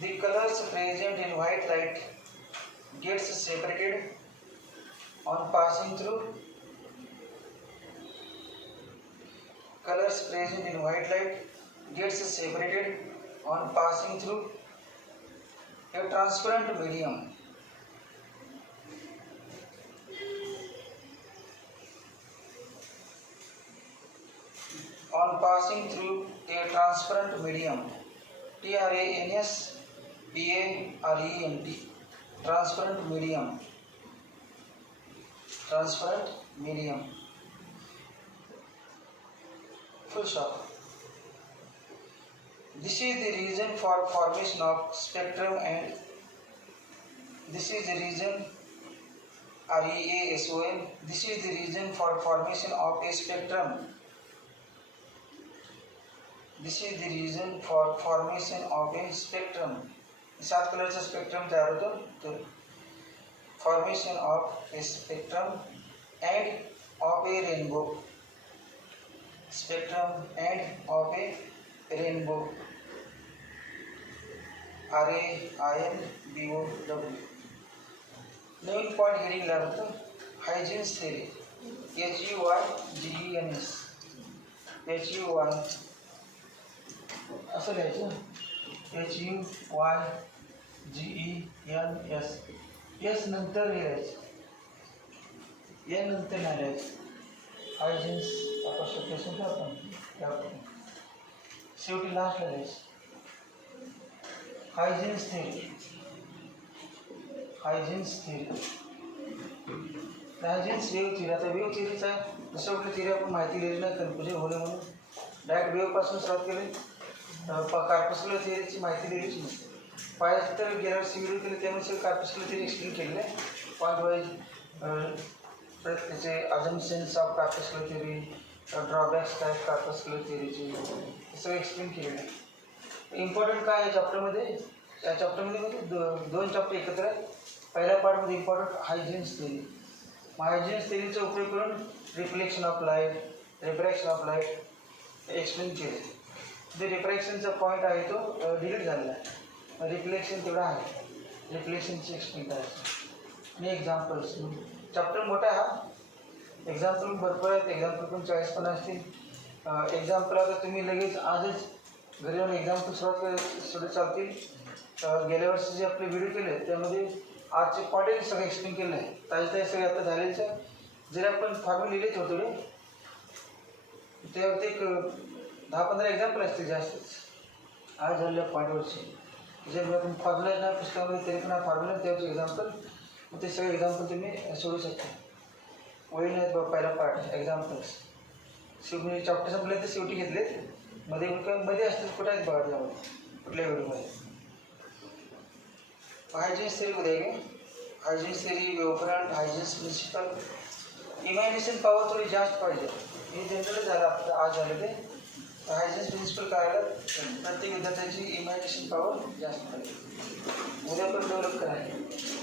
the colors present in white light gets separated on passing through. Colors present in white light gets separated on passing through a transparent medium. On passing through a transparent medium. Transparent. Transparent medium. Transparent medium. Full stop. This is the reason for formation of spectrum, and this is the reason REASON. This is the reason for formation of a spectrum. This is the reason for formation of a spectrum. 7 कलरचा spectrum तयार होतो. तर formation of a spectrum and of a rainbow. Spectrum and of a rainbow. RAINBOW. Naveen point heading लागतो हायजीन्स theory. HUYGENS. HUY असं लिहायचं. HUYGENS. S नंतर लिहायचं, या नंतर नाही लिहायचं. हायजीन्स आपण शक्य आपण शेवटी लास्टला लिहायचं. Huygens theory. Huygens theory. Huygens wave theory. आता वेव थेरीचा जसं कुठली थेरी आपण माहिती लिहिली नाही कन्फ्युजन होणे म्हणून डायरेक्ट वेवपासून सुरुवात केली. कार्पस्क्युलर थेरीची माहिती लिहिलीच नसते. पाहिजे तर गेल्या वर्षी व्हिडिओ केले त्यामुळे कार्पस्क्युलर थेरी एक्सप्लेन केलेलं आहे. पॉईंट वाईज त्याचे अजम्पशन्स ऑफ कार्पस्क्युलर थेरी, ड्रॉबॅक्स काय कार्पस्क्युलर थेरीचे, हे सगळं एक्सप्लेन केलेलं आहे. इम्पॉर्टंट काय आहे चॅप्टरमध्ये? या चॅप्टरमध्ये दोन चॅप्टर एकत्र आहेत. पहिल्या पार्टमध्ये इम्पॉर्टंट हायजीन्स थेरी. हायजीन्स थेरीचा उपयोग करून reflection of light, refraction of light explain केले. जे रिफ्रॅक्शनचा पॉईंट आहे तो डिलीट झालेला आहे. रिफ्लेक्शन तेवढा आहे. रिफ्लेक्शनची एक्सप्लेन करायचं आणि एक्झाम्पल्स. चॅप्टर मोठा आहे हा. एक्झाम्पल भरपूर आहेत. एक्झाम्पल पण 40-50 असतील. एक्झाम्पल आता तुम्ही लगेच आजच घरी जाऊन एक्झाम्पल सुरू चालतील. गेल्या वर्षी जे आपले व्हिडिओ केले त्यामध्ये आजचे पॉईंट सगळं एक्सप्लेन केलं आहे. ताजे सगळे आता झालेलेच आहे. जरी आपण फॉर्म्युले लिहिलेच होतो त्यावरती एक 10-15 एक्झाम्पल असतील जास्तच आज झालेल्या पॉईंटवरचे. ज्यामुळे आपण फॉर्म्युला नाही पुस्तकामध्ये तरी पण हा फॉर्म्युला त्यावरचे एक्झाम्पल, मग ते सगळे एक्झाम्पल तुम्ही सोडू शकता. वळी नाहीत बघ पहिला पार्ट एक्झाम्पल्स. शेवटी चॅप्टर संपले तर शेवटी घेतलेत. मध्ये असतील कुठे आहेत बघा त्यामध्ये कुठल्या व्हिडिओमध्ये. हायजीन्स थेरी मध्ये आहे. हायजीन्स थेरी, वेव्हफ्रंट, हायजीन्स प्रिन्सिपल. इमॅजिनेशन पॉवर थोडी जास्त पाहिजे. हे जनरल झालं आपलं आज झालं ते. हायजीन्स प्रिन्सिपल करायला प्रत्येक विद्यार्थ्याची इमॅजिनेशन पॉवर जास्त पाहिजे. उद्या पण डेव्हलप करायला.